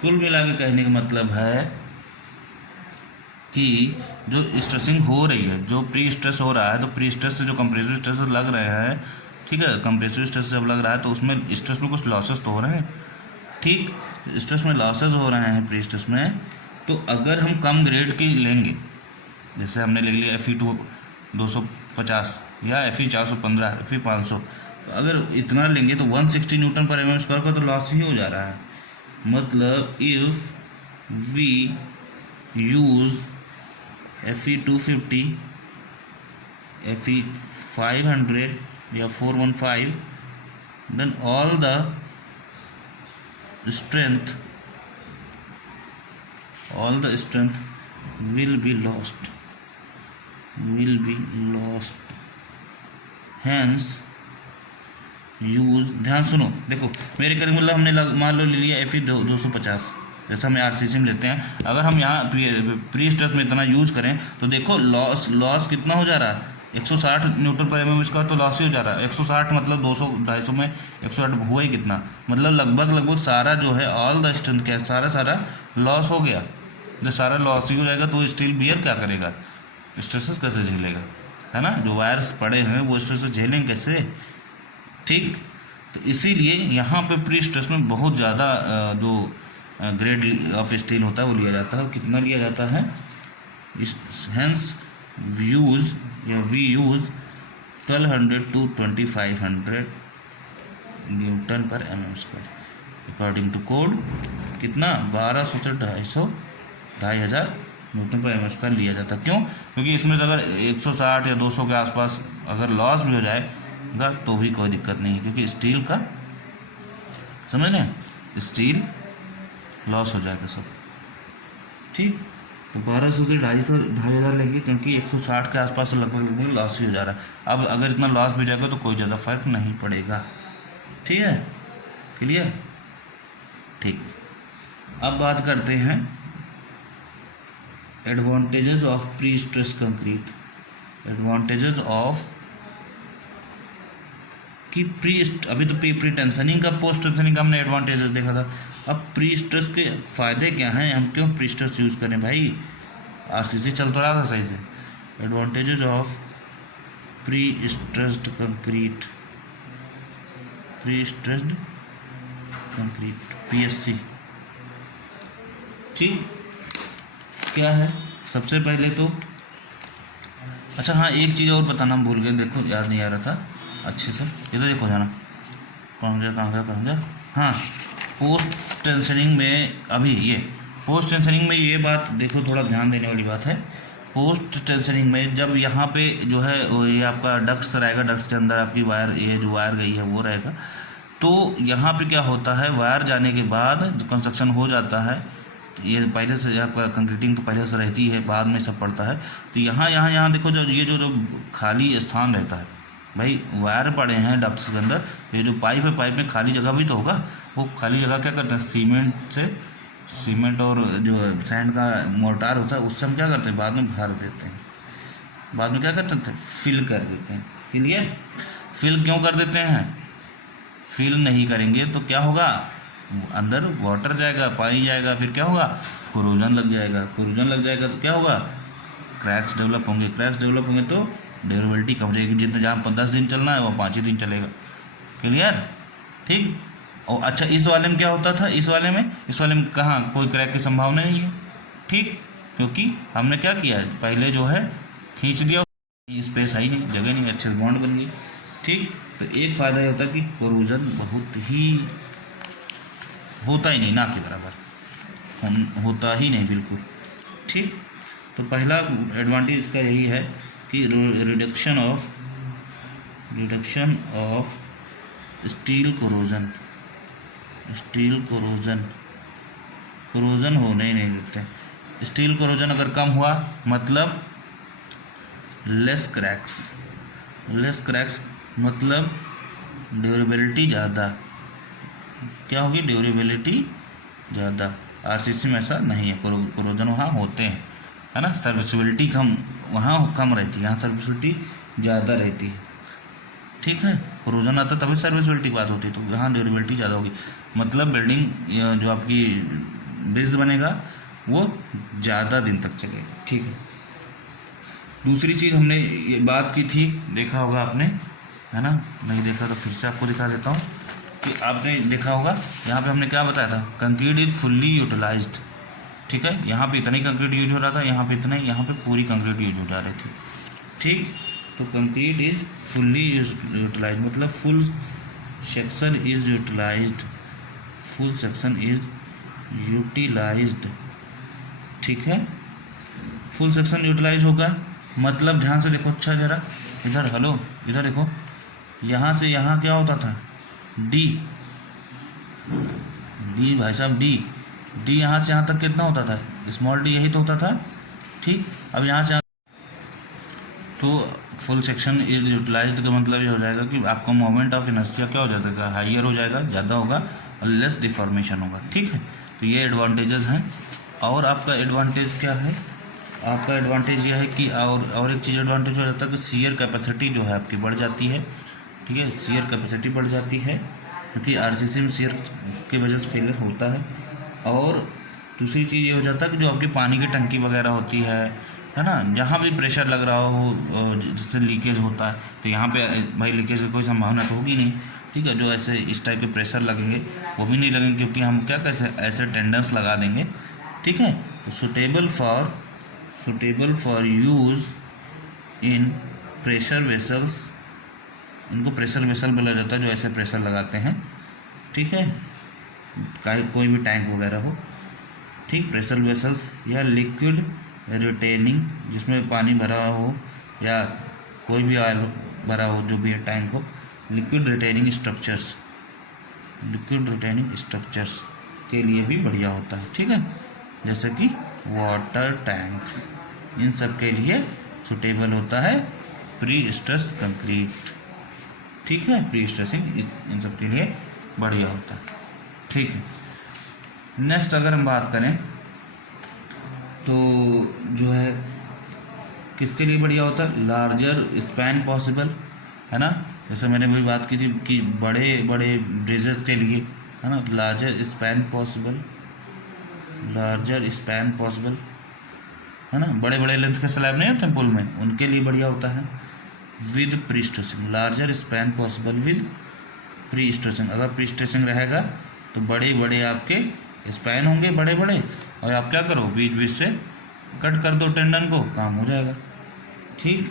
कुल मिला के कहने का मतलब है कि जो स्ट्रेसिंग हो रही है, जो प्री स्ट्रेस हो रहा है, तो प्री स्ट्रेस से जो कंप्रेसिव स्ट्रेस लग रहे हैं, ठीक है, कंप्रेसिव स्ट्रेस जब लग रहा है तो उसमें स्ट्रेस में कुछ लॉसेस तो हो रहे हैं। ठीक, स्ट्रेस में लॉसेस हो रहे हैं प्री स्ट्रेस में, तो अगर हम कम ग्रेड की लेंगे, जैसे हमने ले लिया Fe 250 या Fe 415, Fe 500, तो अगर इतना लेंगे तो 160 न्यूटन पर mm² का तो लॉस ही हो जा रहा है। मतलब if we use Fe 250, Fe 500 या 415, then all the strength will be lost, will be lost, hence use. ध्यान सुनो, देखो मेरे कहने मतलब हमने मान लो ले लिया FE 250, जैसा हम RCC में लेते हैं। अगर हम यहाँ प्री स्ट्रेस में इतना यूज़ करें तो देखो लॉस कितना हो जा रहा है, 160 न्यूटन पर mm², तो लॉस ही हो जा रहा है 160, मतलब 200 250 में 160 हुआ ही कितना, मतलब लगभग सारा जो है ऑल द स्ट्रेंथ क्या सारा लॉस हो गया। जब सारा लॉस ही हो जाएगा तो स्टील बियर क्या करेगा, स्ट्रेसेस कैसे झेलेगा, है ना। जो वायर्स पड़े हैं वो स्ट्रेसेस झेलेंगे कैसे, ठीक। तो इसीलिए यहाँ पे प्री स्ट्रेस में बहुत ज़्यादा जो ग्रेड ऑफ स्टील होता है वो लिया जाता है। और कितना लिया जाता है, hence we use 1200 to 2500 newton पर mm², अकॉर्डिंग टू कोड। कितना, 1200 से 2,500 न्यूटन पर mm² लिया जाता है। क्यों, क्योंकि इसमें से अगर 160 या 200 के आसपास अगर लॉस भी हो जाएगा तो भी कोई दिक्कत नहीं है, क्योंकि स्टील का, समझ लें, स्टील लॉस हो जाएगा सब, ठीक। तो 1200 से 2,500 लेंगे, क्योंकि 160 के आसपास तो लगभग लॉस ही हो जा रहा है। अब अगर इतना लॉस भी जाएगा तो कोई ज़्यादा फर्क नहीं पड़ेगा, ठीक है, क्लियर, ठीक। अब बात करते हैं advantages of pre stress concrete. Advantages of कि अभी तो प्री टेंशनिंग का, पोस्ट टेंशनिंग का हमने एडवांटेजेस देखा था। अब प्री स्ट्रेस के फ़ायदे क्या हैं, हम क्यों प्री स्ट्रेस यूज़ करें भाई, RCC चल तो रहा था सही से। Advantages of pre stressed concrete, pre stressed concrete, PSC, ठीक। क्या है, सबसे पहले तो, अच्छा हाँ एक चीज़ और बताना हम भूल गए, देखो याद नहीं आ रहा था अच्छे से, इधर देखो जाना, कहाँ गया, हाँ पोस्ट टेंशनिंग में, अभी ये पोस्ट टेंशनिंग में ये बात देखो, थोड़ा ध्यान देने वाली बात है। पोस्ट टेंशनिंग में जब यहाँ पे जो है ये आपका डक्ट्स रहेगा, डक्ट्स के अंदर आपकी वायर, ये जो वायर गई है वो रहेगा, तो यहाँ पे क्या होता है, वायर जाने के बाद जो कंस्ट्रक्शन हो जाता है, ये पहले से आपका कंक्रीटिंग तो पहले से रहती है, बाद में सब पड़ता है। तो यहाँ देखो, जो ये जो खाली स्थान रहता है भाई, वायर पड़े हैं डक्ट्स के अंदर, ये जो पाइप है, पाइप में खाली जगह भी तो होगा, वो खाली जगह क्या करते हैं, सीमेंट और जो सैंड का मोर्टार होता है उससे हम क्या करते हैं, बाद में भर देते हैं, बाद में क्या करते हैं, फिल कर देते हैं। क्लियर, फिल क्यों कर देते हैं, फिल नहीं करेंगे तो क्या होगा, अंदर वाटर जाएगा, पानी जाएगा, फिर क्या होगा, कोरोजन लग जाएगा, तो क्या होगा, क्रैक्स डेवलप होंगे, तो ड्यूरेबिलिटी कम रहेगी। जितना जहाँ 10 दिन चलना है वो 5 ही दिन चलेगा। क्लियर, ठीक। और अच्छा इस वाले में क्या होता था, इस वाले में कहाँ कोई क्रैक की संभावना नहीं है, ठीक, क्योंकि हमने क्या किया है, पहले जो है खींच दिया, स्पेस है ही नहीं, जगह नहीं, अच्छे से बॉन्ड बन गई, ठीक। तो एक फ़ायदा ये होता है कि कोरोजन बहुत ही होता ही नहीं, ना के बराबर होता ही नहीं बिल्कुल, ठीक। तो पहला एडवांटेज इसका यही है कि रिडक्शन ऑफ स्टील कोरोजन होने ही नहीं देते। स्टील कोरोजन अगर कम हुआ मतलब लेस क्रैक्स मतलब ड्यूरेबिलिटी ज़्यादा, क्या होगी, ड्यूरेबिलिटी ज़्यादा। RCC में ऐसा नहीं है, कोरोजन वहाँ होते हैं, है ना, सर्विसिबिलिटी कम, वहाँ कम रहती है, यहाँ सर्विसिबिलिटी ज़्यादा रहती है, ठीक है। कोरोजन आता तभी सर्विसिबिलिटी की बात होती है, तो यहाँ ड्यूरेबिलिटी ज़्यादा होगी, मतलब बिल्डिंग जो आपकी ब्रिज बनेगा वो ज़्यादा दिन तक चलेगा, ठीक है। दूसरी चीज़ हमने ये बात की थी, देखा होगा आपने, है ना, नहीं देखा तो फिर से आपको दिखा देता हूँ कि आपने देखा होगा, यहाँ पे हमने क्या बताया था, कंक्रीट इज फुल्ली यूटिलाइज्ड, ठीक है। यहाँ पे इतना ही कंक्रीट यूज हो रहा था, यहाँ पे इतना ही, यहाँ पे पूरी कंक्रीट यूज हो जा रही थी, ठीक। तो कंक्रीट इज फुल्ली यूटिलाइज्ड मतलब फुल सेक्शन इज यूटिलाइज्ड, ठीक है। फुल सेक्शन यूटिलाइज होगा मतलब, ध्यान से देखो, अच्छा जरा इधर, हेलो इधर देखो, यहाँ से यहाँ क्या होता था, डी भाई साहब, डी यहाँ से यहाँ तक कितना होता था, स्मॉल डी यही तो होता था, ठीक। अब यहाँ से तो फुल सेक्शन इज यूटिलाइज्ड का मतलब ये हो जाएगा कि आपका मोमेंट ऑफ इनर्शिया क्या हो जाएगा, हाइयर हो जाएगा, ज़्यादा होगा और लेस डिफॉर्मेशन होगा। ठीक है, तो ये एडवांटेजेस हैं। और आपका एडवांटेज क्या है, आपका एडवांटेज यह है कि और एक चीज़ एडवांटेज हो जाता है कि शियर कैपेसिटी जो है आपकी बढ़ जाती है। ठीक है, शियर कैपेसिटी बढ़ जाती है क्योंकि आरसीसी में शियर की वजह से फेलियर होता है। और दूसरी चीज़ ये हो जाता है कि जो आपकी पानी की टंकी वगैरह होती है ना, जहाँ भी प्रेशर लग रहा हो जिससे लीकेज होता है, तो यहाँ पे भाई लीकेज की कोई संभावना तो होगी नहीं। ठीक है, जो ऐसे इस टाइप के प्रेशर लगेंगे वो भी नहीं लगेंगे क्योंकि हम क्या कैसे ऐसे टेंडेंस लगा देंगे। ठीक है, तो suitable for use in pressure vessels, इनको प्रेशर वेसल बोला जाता है जो ऐसे प्रेशर लगाते हैं। ठीक है, कोई भी टैंक वगैरह हो, ठीक, प्रेशर वेसल्स या लिक्विड रिटेनिंग जिसमें पानी भरा हो या कोई भी ऑयल भरा हो, जो भी टैंक हो, लिक्विड रिटेनिंग स्ट्रक्चर्स के लिए भी बढ़िया होता है। ठीक है, जैसे कि वाटर टैंक्स, इन सब के लिए सुटेबल होता है प्री स्ट्रेस कंक्रीट। ठीक है, प्री स्ट्रेसिंग इन सब के लिए बढ़िया होता है। ठीक है, नेक्स्ट अगर हम बात करें तो जो है किसके लिए बढ़िया होता है, लार्जर स्पैन पॉसिबल, है ना। जैसे मैंने वही बात की थी कि बड़े बड़े ब्रिजेस के लिए, है ना, लार्जर स्पैन पॉसिबल, है ना। बड़े बड़े लेंथ के स्लैब नहीं होते पुल में, उनके लिए बढ़िया होता है with pre stressing, larger span possible with pre stressing. अगर प्री स्ट्रेसिंग रहेगा तो बड़े बड़े आपके स्पैन होंगे, बड़े बड़े, और आप क्या करो, बीच बीच से कट कर दो टेंडन को, काम हो जाएगा। ठीक,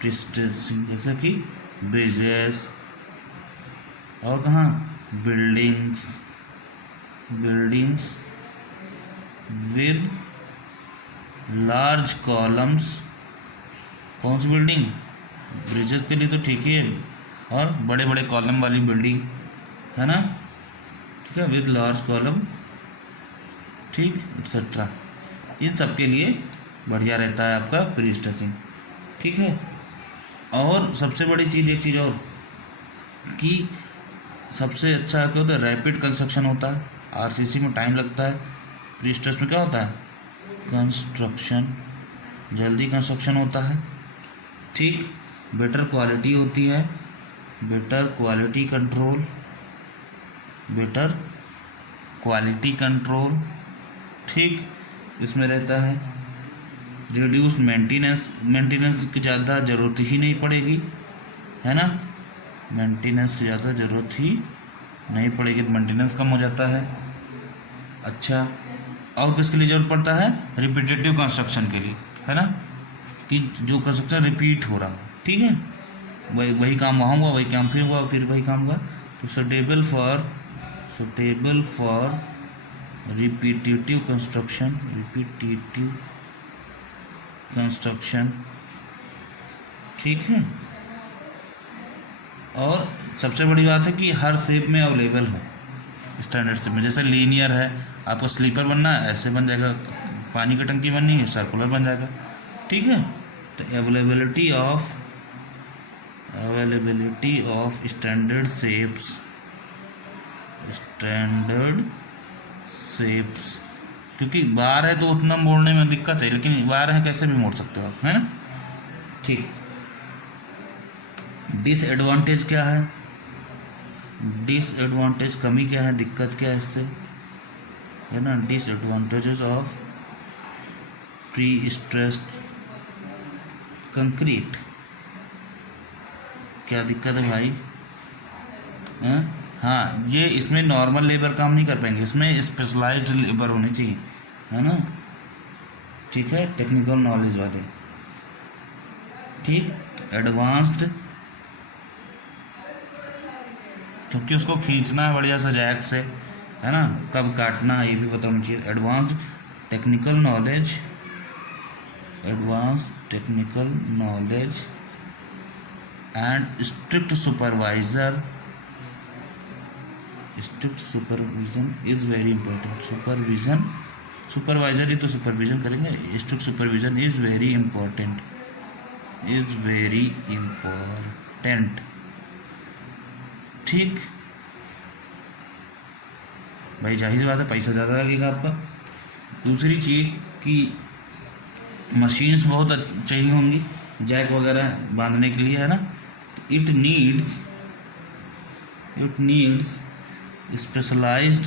प्री स्ट्रेसिंग जैसे कि ब्रिजेस और कहाँ, बिल्डिंग्स विद लार्ज कॉलम्स। कौन सी बिल्डिंग, ब्रिजेस के लिए तो ठीक ही है, और बड़े बड़े कॉलम वाली बिल्डिंग, है ना। ठीक है, विद लार्ज कॉलम, ठीक, एक्सेट्रा, इन सब के लिए बढ़िया रहता है आपका प्री स्ट्रेसिंग। ठीक है, और सबसे बड़ी चीज़, एक चीज़ और कि सबसे अच्छा क्या होता है, रैपिड कंस्ट्रक्शन होता है। आरसीसी में टाइम लगता है, प्री स्ट्रेस में क्या होता है, कंस्ट्रक्शन, जल्दी कंस्ट्रक्शन होता है। ठीक, बेटर क्वालिटी होती है, बेटर क्वालिटी कंट्रोल। ठीक, इसमें रहता है रिड्यूस मेंटेनेंस की ज़्यादा ज़रूरत ही नहीं पड़ेगी, है ना, मेंटेनेंस की ज़्यादा ज़रूरत ही नहीं पड़ेगी, मेंटेनेंस कम हो जाता है। अच्छा, और किसके लिए ज़रूरत पड़ता है, रिपीटेटिव कंस्ट्रक्शन के लिए, है ना, कि जो कंस्ट्रक्शन रिपीट हो रहा हो। ठीक है, वही काम वहाँ हुआ, वही काम फिर हुआ, फिर वही काम हुआ, तो सुटेबल फॉर रिपीटेटिव कंस्ट्रक्शन। ठीक है, और सबसे बड़ी बात है कि हर शेप में अवेलेबल हो, स्टैंडर्ड शेप में। जैसे लीनियर है, आपको स्लीपर बनना है ऐसे बन जाएगा, पानी की टंकी बननी है सर्कुलर बन जाएगा। ठीक है, तो अवेलेबिलिटी ऑफ स्टैंडर्ड शेप्स, क्योंकि बार है तो उतना मोड़ने में दिक्कत है, लेकिन बार है कैसे भी मोड़ सकते हो आप, है ना। ठीक, डिसएडवांटेज क्या है, डिसएडवांटेज कमी क्या है, दिक्कत क्या है इससे, है ना। Disadvantages of pre stressed concrete, क्या दिक्कत है भाई, हाँ, ये इसमें नॉर्मल लेबर काम नहीं कर पाएंगे, इसमें स्पेशलाइज्ड लेबर होनी चाहिए, है ना। ठीक है, टेक्निकल नॉलेज वाले। ठीक, एडवांस्ड, क्योंकि उसको खींचना है बढ़िया सा जैक से, है ना, कब काटना ये भी पता होना चाहिए। Advanced technical knowledge and strict supervision is very important. Supervisor ही तो सुपरविजन करेंगे, strict supervision is very important is very important. ठीक भाई, जाहिर सी बात है पैसा ज़्यादा लगेगा आपका। दूसरी चीज़ कि मशीन्स बहुत चाहिए होंगी जैक वगैरह बांधने के लिए, है ना। It needs specialised,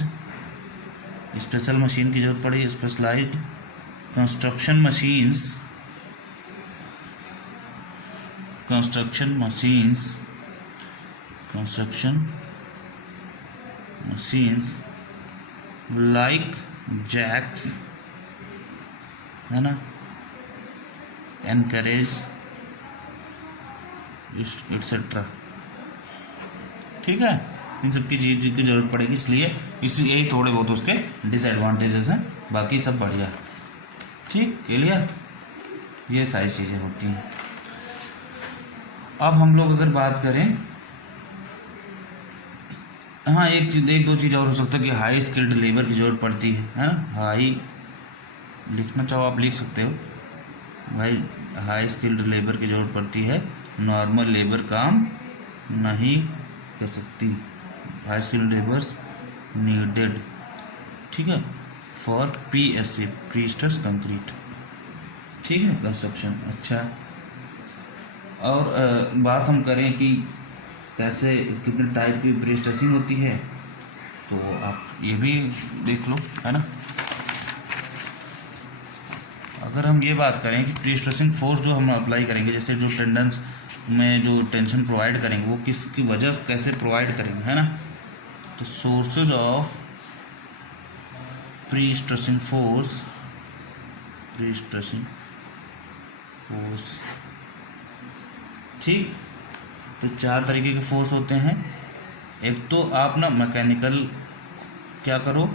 special machine की जरूरत पड़ेगी, specialised construction machines like jacks, है ना, एनकरेज एटसेट्रा। ठीक है, इन सब की चीज़ की जरूरत पड़ेगी, इसलिए यही थोड़े बहुत उसके डिसएडवांटेजेस हैं, बाकी सब बढ़िया। ठीक, क्लियर, ये सारी चीज़ें होती हैं। अब हम लोग अगर बात करें, हाँ एक दो चीज़ और हो सकता है कि हाई स्किल्ड लेबर की ज़रूरत पड़ती है ना। हाई लिखना चाहो आप लिख सकते हो भाई, हाई स्किल्ड लेबर की ज़रूरत पड़ती है, नॉर्मल लेबर काम नहीं कर सकती। हाई स्किल्ड लेबर्स नीडेड, ठीक है, फॉर PSC प्रीस्टर्स कंक्रीट। ठीक है, कंस्ट्रक्शन। अच्छा, और बात हम करें कि कैसे कितने टाइप की प्रीस्ट्रेसिंग होती है, तो आप ये भी देख लो, है ना। अगर हम ये बात करें कि प्रीस्ट्रेसिंग फोर्स जो हम अप्लाई करेंगे, जैसे जो टेंडन्स में जो टेंशन प्रोवाइड करेंगे वो किसकी वजह से कैसे प्रोवाइड करेंगे, है ना। तो सोर्सेज ऑफ प्रीस्ट्रेसिंग फोर्स, ठीक। तो 4 तरीके के फोर्स होते हैं। एक तो आप ना मैकेनिकल क्या करो,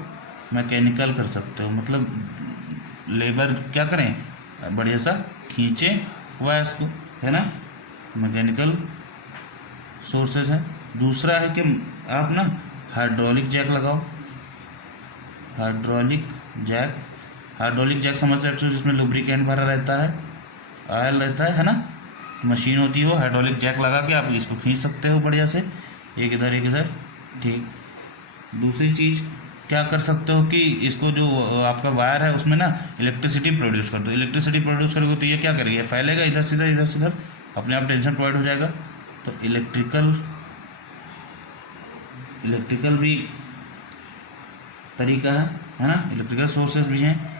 मैकेनिकल कर सकते हो, मतलब लेबर क्या करें, बढ़िया सा खींचे हुआ है इसको, है ना, मैकेनिकल सोर्सेज है। दूसरा है कि आप ना हाइड्रोलिक जैक लगाओ, हाइड्रोलिक जैक समझ सकते हो, जिसमें लुब्रिकेंट भरा रहता है, ऑयल रहता है ना, मशीन होती है वो, हाइड्रोलिक जैक लगा के आप इसको खींच सकते हो बढ़िया से, एक इधर एक इधर। ठीक। दूसरी चीज़ क्या कर सकते हो कि इसको जो आपका वायर है उसमें ना इलेक्ट्रिसिटी प्रोड्यूस कर दो। इलेक्ट्रिसिटी प्रोड्यूस करोगे तो ये क्या करेगी, फैलेगा इधर से इधर, अपने आप टेंशन प्रोवाइड हो जाएगा। तो इलेक्ट्रिकल भी तरीका है ना, इलेक्ट्रिकल सोर्सेज भी हैं।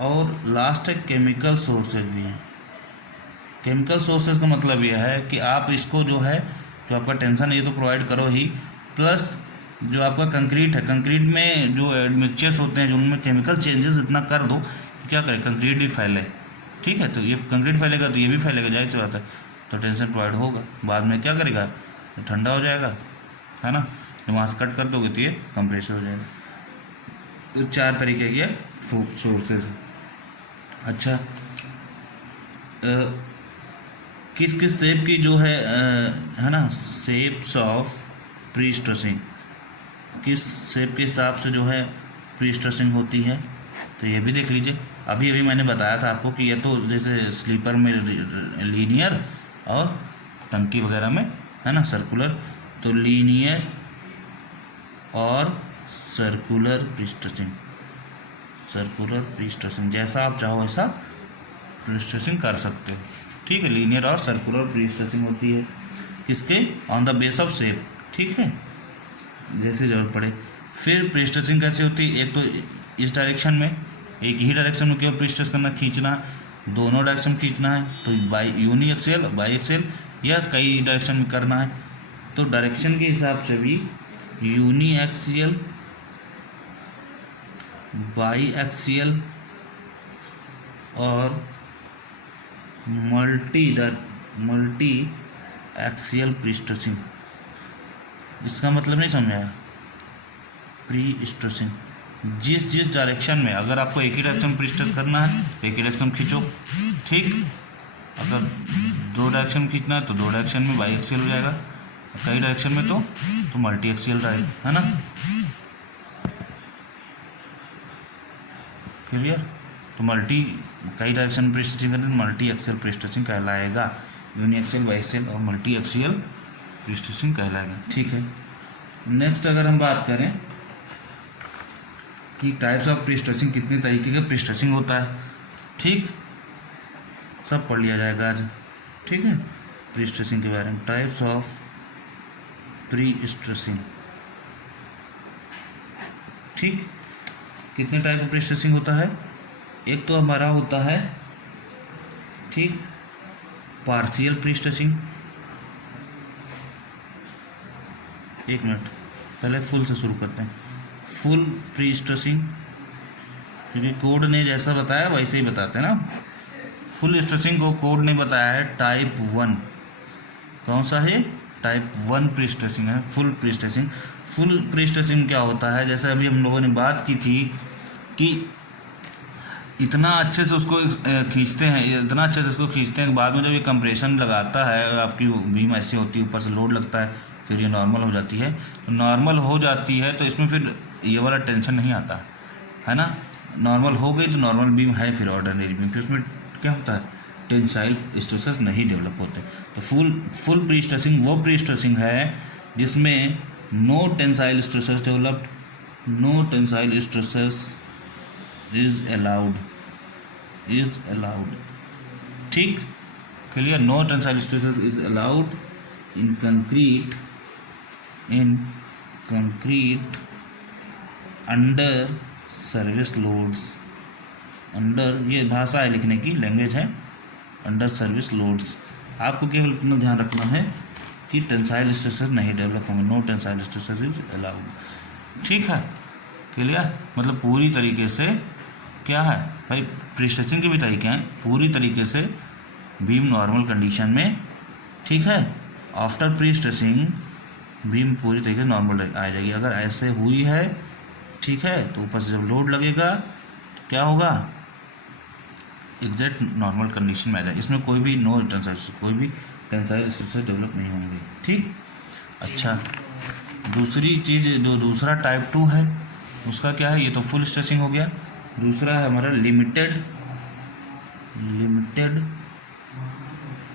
और लास्ट है केमिकल सोर्सेज भी हैं। केमिकल सोर्सेज का मतलब यह है कि आप इसको जो है, जो आपका टेंशन है ये तो प्रोवाइड करो ही, प्लस जो आपका कंक्रीट है, कंक्रीट में जो एडमिक्चर्स होते हैं जो उनमें केमिकल चेंजेस इतना कर दो कि क्या करें, कंक्रीट भी फैले। ठीक है, तो ये कंक्रीट फैलेगा तो ये भी फैलेगा, जाहिर सी बात है, तो टेंशन प्रोवाइड होगा। बाद में क्या करेगा, तो ठंडा हो जाएगा, है ना, जब मास कट कर दोगे तो ये कंप्रेसर हो जाएगा। तो 4 तरीके के सोर्सेज है। अच्छा, किस किस शेप की जो है ना, शेप्स ऑफ प्रीस्ट्रेसिंग, किस शेप के हिसाब से जो है प्रीस्ट्रेसिंग होती है, तो ये भी देख लीजिए। अभी मैंने बताया था आपको कि ये तो जैसे स्लीपर में लीनियर और टंकी वगैरह में, है ना, सर्कुलर। तो लीनियर और सर्कुलर प्रीस्ट्रेसिंग, जैसा आप चाहो वैसा प्रीस्ट्रेसिंग कर सकते हो। ठीक है, लीनियर और सर्कुलर प्रीस्ट्रेसिंग होती है किसके, on the base of shape. ठीक है, जैसे जरूरत पड़े। फिर प्रीस्ट्रेसिंग कैसे होती है, एक तो इस डायरेक्शन में, एक ही डायरेक्शन में केवल प्रीस्ट्रेस करना, खींचना, दोनों डायरेक्शन खींचना है तो यूनी एक्सियल, बाई एक्सियल या कई डायरेक्शन में करना है। तो डायरेक्शन के हिसाब से भी यूनी एक्सियल, बाई एक्सियल और मल्टी एक्सियल प्रीस्ट्रेसिंग। इसका मतलब नहीं समझाया, प्रीस्ट्रेसिंग जिस डायरेक्शन में, अगर आपको एक ही डायरेक्शन प्रीस्ट्रेस करना है तो एक ही डायरेक्शन खींचो। ठीक, अगर 2 डायरेक्शन खींचना है तो 2 डायरेक्शन में बाई एक्सियल हो जाएगा, कई डायरेक्शन में तो मल्टी एक्सियल रहेगा, है ना। क्लियर। तो मल्टी कई डायरेक्शन प्री स्ट्रेचिंग करें मल्टी एक्सियल प्री स्ट्रेचिंग कहलाएगा, यूनिएक्सियल बाइएक्सियल और मल्टी एक्सियल प्री स्ट्रेचिंग कहलाएगा। ठीक है, नेक्स्ट अगर हम बात करें कि टाइप्स ऑफ प्री स्ट्रेचिंग, कितने तरीके का प्री स्ट्रेचिंग होता है, ठीक, सब पढ़ लिया जाएगा आज। ठीक है, प्री स्ट्रेचिंग के बारे में, टाइप्स ऑफ प्री स्ट्रेचिंग। ठीक, कितने टाइप ऑफ प्री स्ट्रेचिंग होता है? एक तो हमारा होता है, ठीक, पार्शियल प्री स्ट्रेचिंग। एक मिनट, पहले फुल से शुरू करते हैं। फुल प्री स्ट्रेचिंग, क्योंकि कोड ने जैसा बताया वैसे ही बताते हैं ना। फुल स्ट्रेचिंग को कोड ने बताया है टाइप 1। कौन सा है? टाइप 1 प्री स्ट्रेचिंग है full pre stretching. Full pre stretching क्या होता है, जैसे अभी हम लोगों ने बात की थी कि इतना अच्छे से उसको खींचते हैं, इतना अच्छे से उसको खींचते हैं, बाद में जब ये कंप्रेशन लगाता है, आपकी बीम ऐसी होती है, ऊपर से लोड लगता है, फिर ये नॉर्मल हो जाती है। तो नॉर्मल हो जाती है तो इसमें फिर ये वाला टेंशन नहीं आता है ना। नॉर्मल हो गई तो नॉर्मल बीम है, फिर ऑर्डिनरी बीम, फिर उसमें क्या होता है, टेंसाइल स्ट्रेसेस नहीं डेवलप होते। तो फुल प्री स्ट्रेचिंग वो प्री स्ट्रेचिंग है जिसमें no tensile stresses developed, no tensile stresses is allowed. ठीक, clear? No tensile stresses is allowed in concrete under service loads. Under, ये भाषा है लिखने की, लैंग्वेज है, अंडर सर्विस लोड्स। आपको केवल इतना ध्यान रखना है कि टेंसाइल स्ट्रेसेस नहीं डेवलप होंगे, no tensile stresses is allowed. ठीक है, क्लियर? मतलब पूरी तरीके से क्या है भाई, प्री स्ट्रेचिंग के भी तरीके हैं, पूरी तरीके से बीम नॉर्मल कंडीशन में, ठीक है, आफ्टर प्री स्ट्रेचिंग बीम पूरी तरीके से नॉर्मल आ जाएगी। अगर ऐसे हुई है, ठीक है, तो ऊपर से जब लोड लगेगा तो क्या होगा, एग्जैक्ट नॉर्मल कंडीशन में आ जाएगा। इसमें कोई भी नो टेंसाइल, कोई भी टेंसाइल स्ट्रेसेस डेवलप नहीं होंगे। ठीक, अच्छा, दूसरी चीज़ जो दूसरा टाइप 2 है उसका क्या है, ये तो फुल स्ट्रेचिंग हो गया। दूसरा है हमारा limited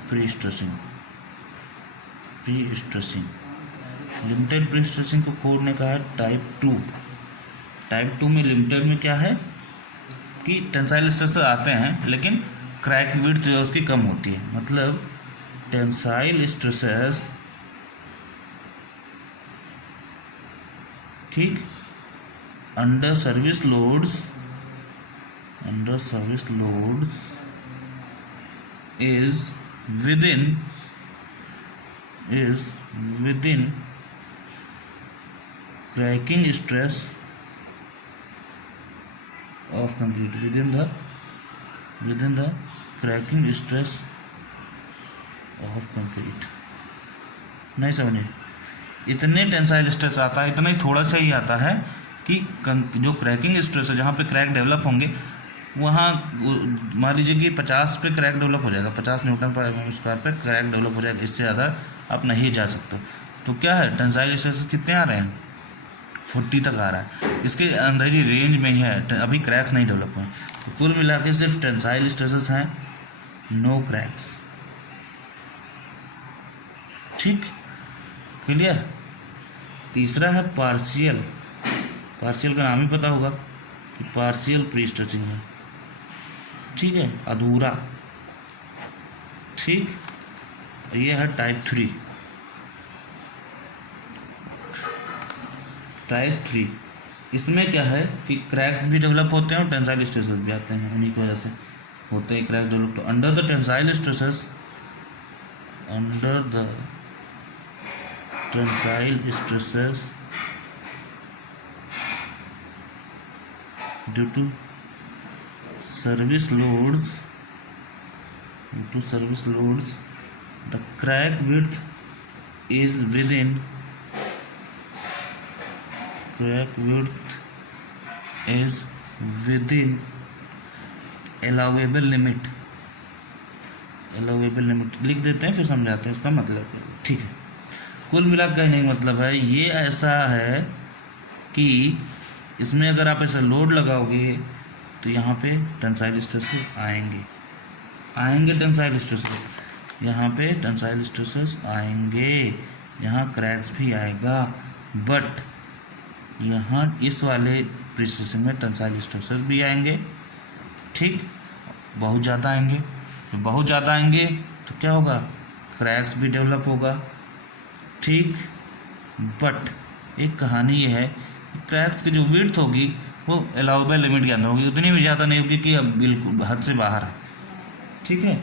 pre stretching. Limited pre stretching को कोड ने कहा है टाइप 2। टाइप 2 में लिमिटेड में क्या है कि टेंसाइल स्ट्रेसेस आते हैं लेकिन क्रैक विड्थ जो है उसकी कम होती है। मतलब टेंसाइल स्ट्रेसेस, ठीक, under service loads is within cracking stress of concrete, within the cracking stress of concrete। नहीं समझे? इतने टेंसाइल स्ट्रेस आता है, इतना ही थोड़ा सा ही आता है कि जो क्रैकिंग स्ट्रेस है, जहाँ पे क्रैक डेवलप होंगे वहाँ मान लीजिए कि 50 पे क्रैक डेवलप हो जाएगा, 50 न्यूटन पर mm² पे क्रैक डेवलप हो जाएगा, इससे ज़्यादा आप नहीं जा सकते। तो क्या है, टेंसाइल स्ट्रेस कितने आ रहे हैं, 40 तक आ रहा है, इसके अंदर ही रेंज में ही है, अभी क्रैक्स नहीं डेवलप हुए। तो कुल मिला के सिर्फ टेंसाइल स्ट्रेसेस हैं, नो क्रैक्स। ठीक, क्लियर? तीसरा है पार्शियल का नाम ही पता होगा कि पार्शियल प्री स्ट्रेचिंग है, ठीक है, अधूरा। ठीक, ये है टाइप 3। इसमें क्या है कि क्रैक्स भी डेवलप होते हैं और टेंसाइल स्ट्रेसेस भी आते हैं, उन्हीं की वजह से होते हैं क्रैक डेवलप। तो under the tensile stresses due to service loads, the crack width is within allowable limit। लिख देते हैं फिर समझाते हैं इसका मतलब। ठीक है, कुल मिला के कहने का मतलब है ये ऐसा है कि इसमें अगर आप ऐसा लोड लगाओगे तो यहाँ पे टेंसाइल स्ट्रेसेस आएंगे टेंसाइल स्ट्रेसेस, यहाँ पे टेंसाइल स्ट्रेसेस आएंगे, यहाँ क्रैक्स भी आएगा, बट यहाँ इस वाले प्री-स्ट्रेसिंग में टेंसाइल स्ट्रेसेस भी आएंगे, ठीक, बहुत ज़्यादा आएंगे। तो बहुत ज़्यादा आएंगे तो क्या होगा, क्रैक्स भी डेवलप होगा, ठीक। बट एक कहानी ये है कि क्रैक्स की जो विड्थ होगी वो अलाउबल लिमिट के अंदर होगी, उतनी भी ज़्यादा नहीं होगी कि अब बिल्कुल हद से बाहर है, ठीक है।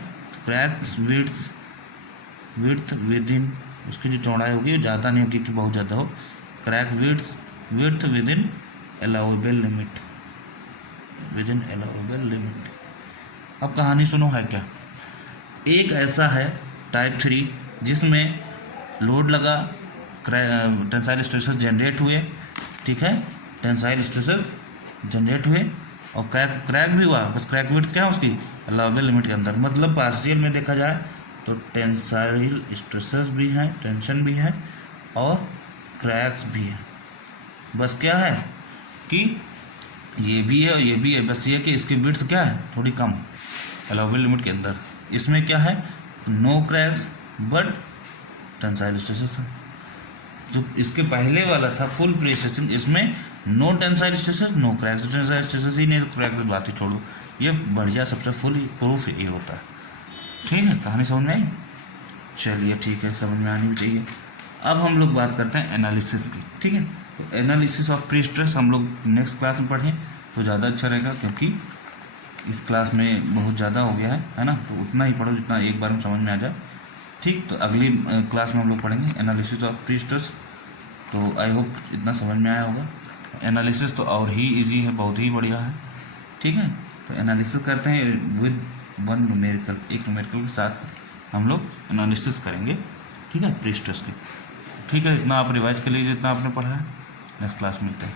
क्रैक्स विड्थ विद इन, उसकी जो चौड़ाई होगी वो ज़्यादा नहीं होगी कि बहुत ज़्यादा हो, crack width with in allowable limit. अब कहानी सुनो है क्या। एक ऐसा है टाइप 3 जिसमें लोड लगा, टेंसाइल स्ट्रेसेस जनरेट हुए, ठीक है, टेंसाइल स्ट्रेसेस जनरेट हुए और क्रैक भी हुआ, बस क्रैक विड्थ क्या है उसकी अलाउबल लिमिट के अंदर। मतलब पार्शियल में देखा जाए तो टेंसाइल स्ट्रेसेस भी हैं, टेंशन भी है और क्रैक्स भी है। बस क्या है कि ये भी है और ये भी है, बस ये कि इसकी विड्थ क्या है थोड़ी कम अलाउबल लिमिट के अंदर। इसमें क्या है, no cracks but tensile stresses है। जो इसके पहले वाला था फुल प्री-स्ट्रेसिंग, इसमें no tensile stresses no cracks, tensile stresses ही नहीं, क्रैक की बात ही छोड़ो। ये बढ़िया सबसे फुल प्रूफ ये होता है, ठीक है। कहानी समझ में आई, चलिए ठीक है, समझ में आनी भी चाहिए। अब हम लोग बात करते हैं एनालिसिस की, ठीक है। तो एनालिसिस ऑफ प्री स्ट्रेस हम लोग नेक्स्ट क्लास में पढ़ें तो ज़्यादा अच्छा रहेगा, क्योंकि इस क्लास में बहुत ज़्यादा हो गया है ना, तो उतना ही पढ़ो जितना एक बार में समझ में आ जाए, ठीक। तो अगली क्लास में हम लोग पढ़ेंगे एनालिसिस ऑफ प्री स्ट्रेस। तो आई होप इतना समझ में आया होगा। एनालिसिस तो और ही इजी है, बहुत ही बढ़िया है, ठीक है। तो एनालिसिस करते हैं विद वन न्यूमेरिकल, एक न्यूमेरिकल के साथ हम लोग एनालिसिस करेंगे, ठीक है, प्री स्ट्रेस के, ठीक है। इतना आप रिवाइज कर लीजिए जितना आपने पढ़ा है। नेक्स्ट क्लास मिलते हैं।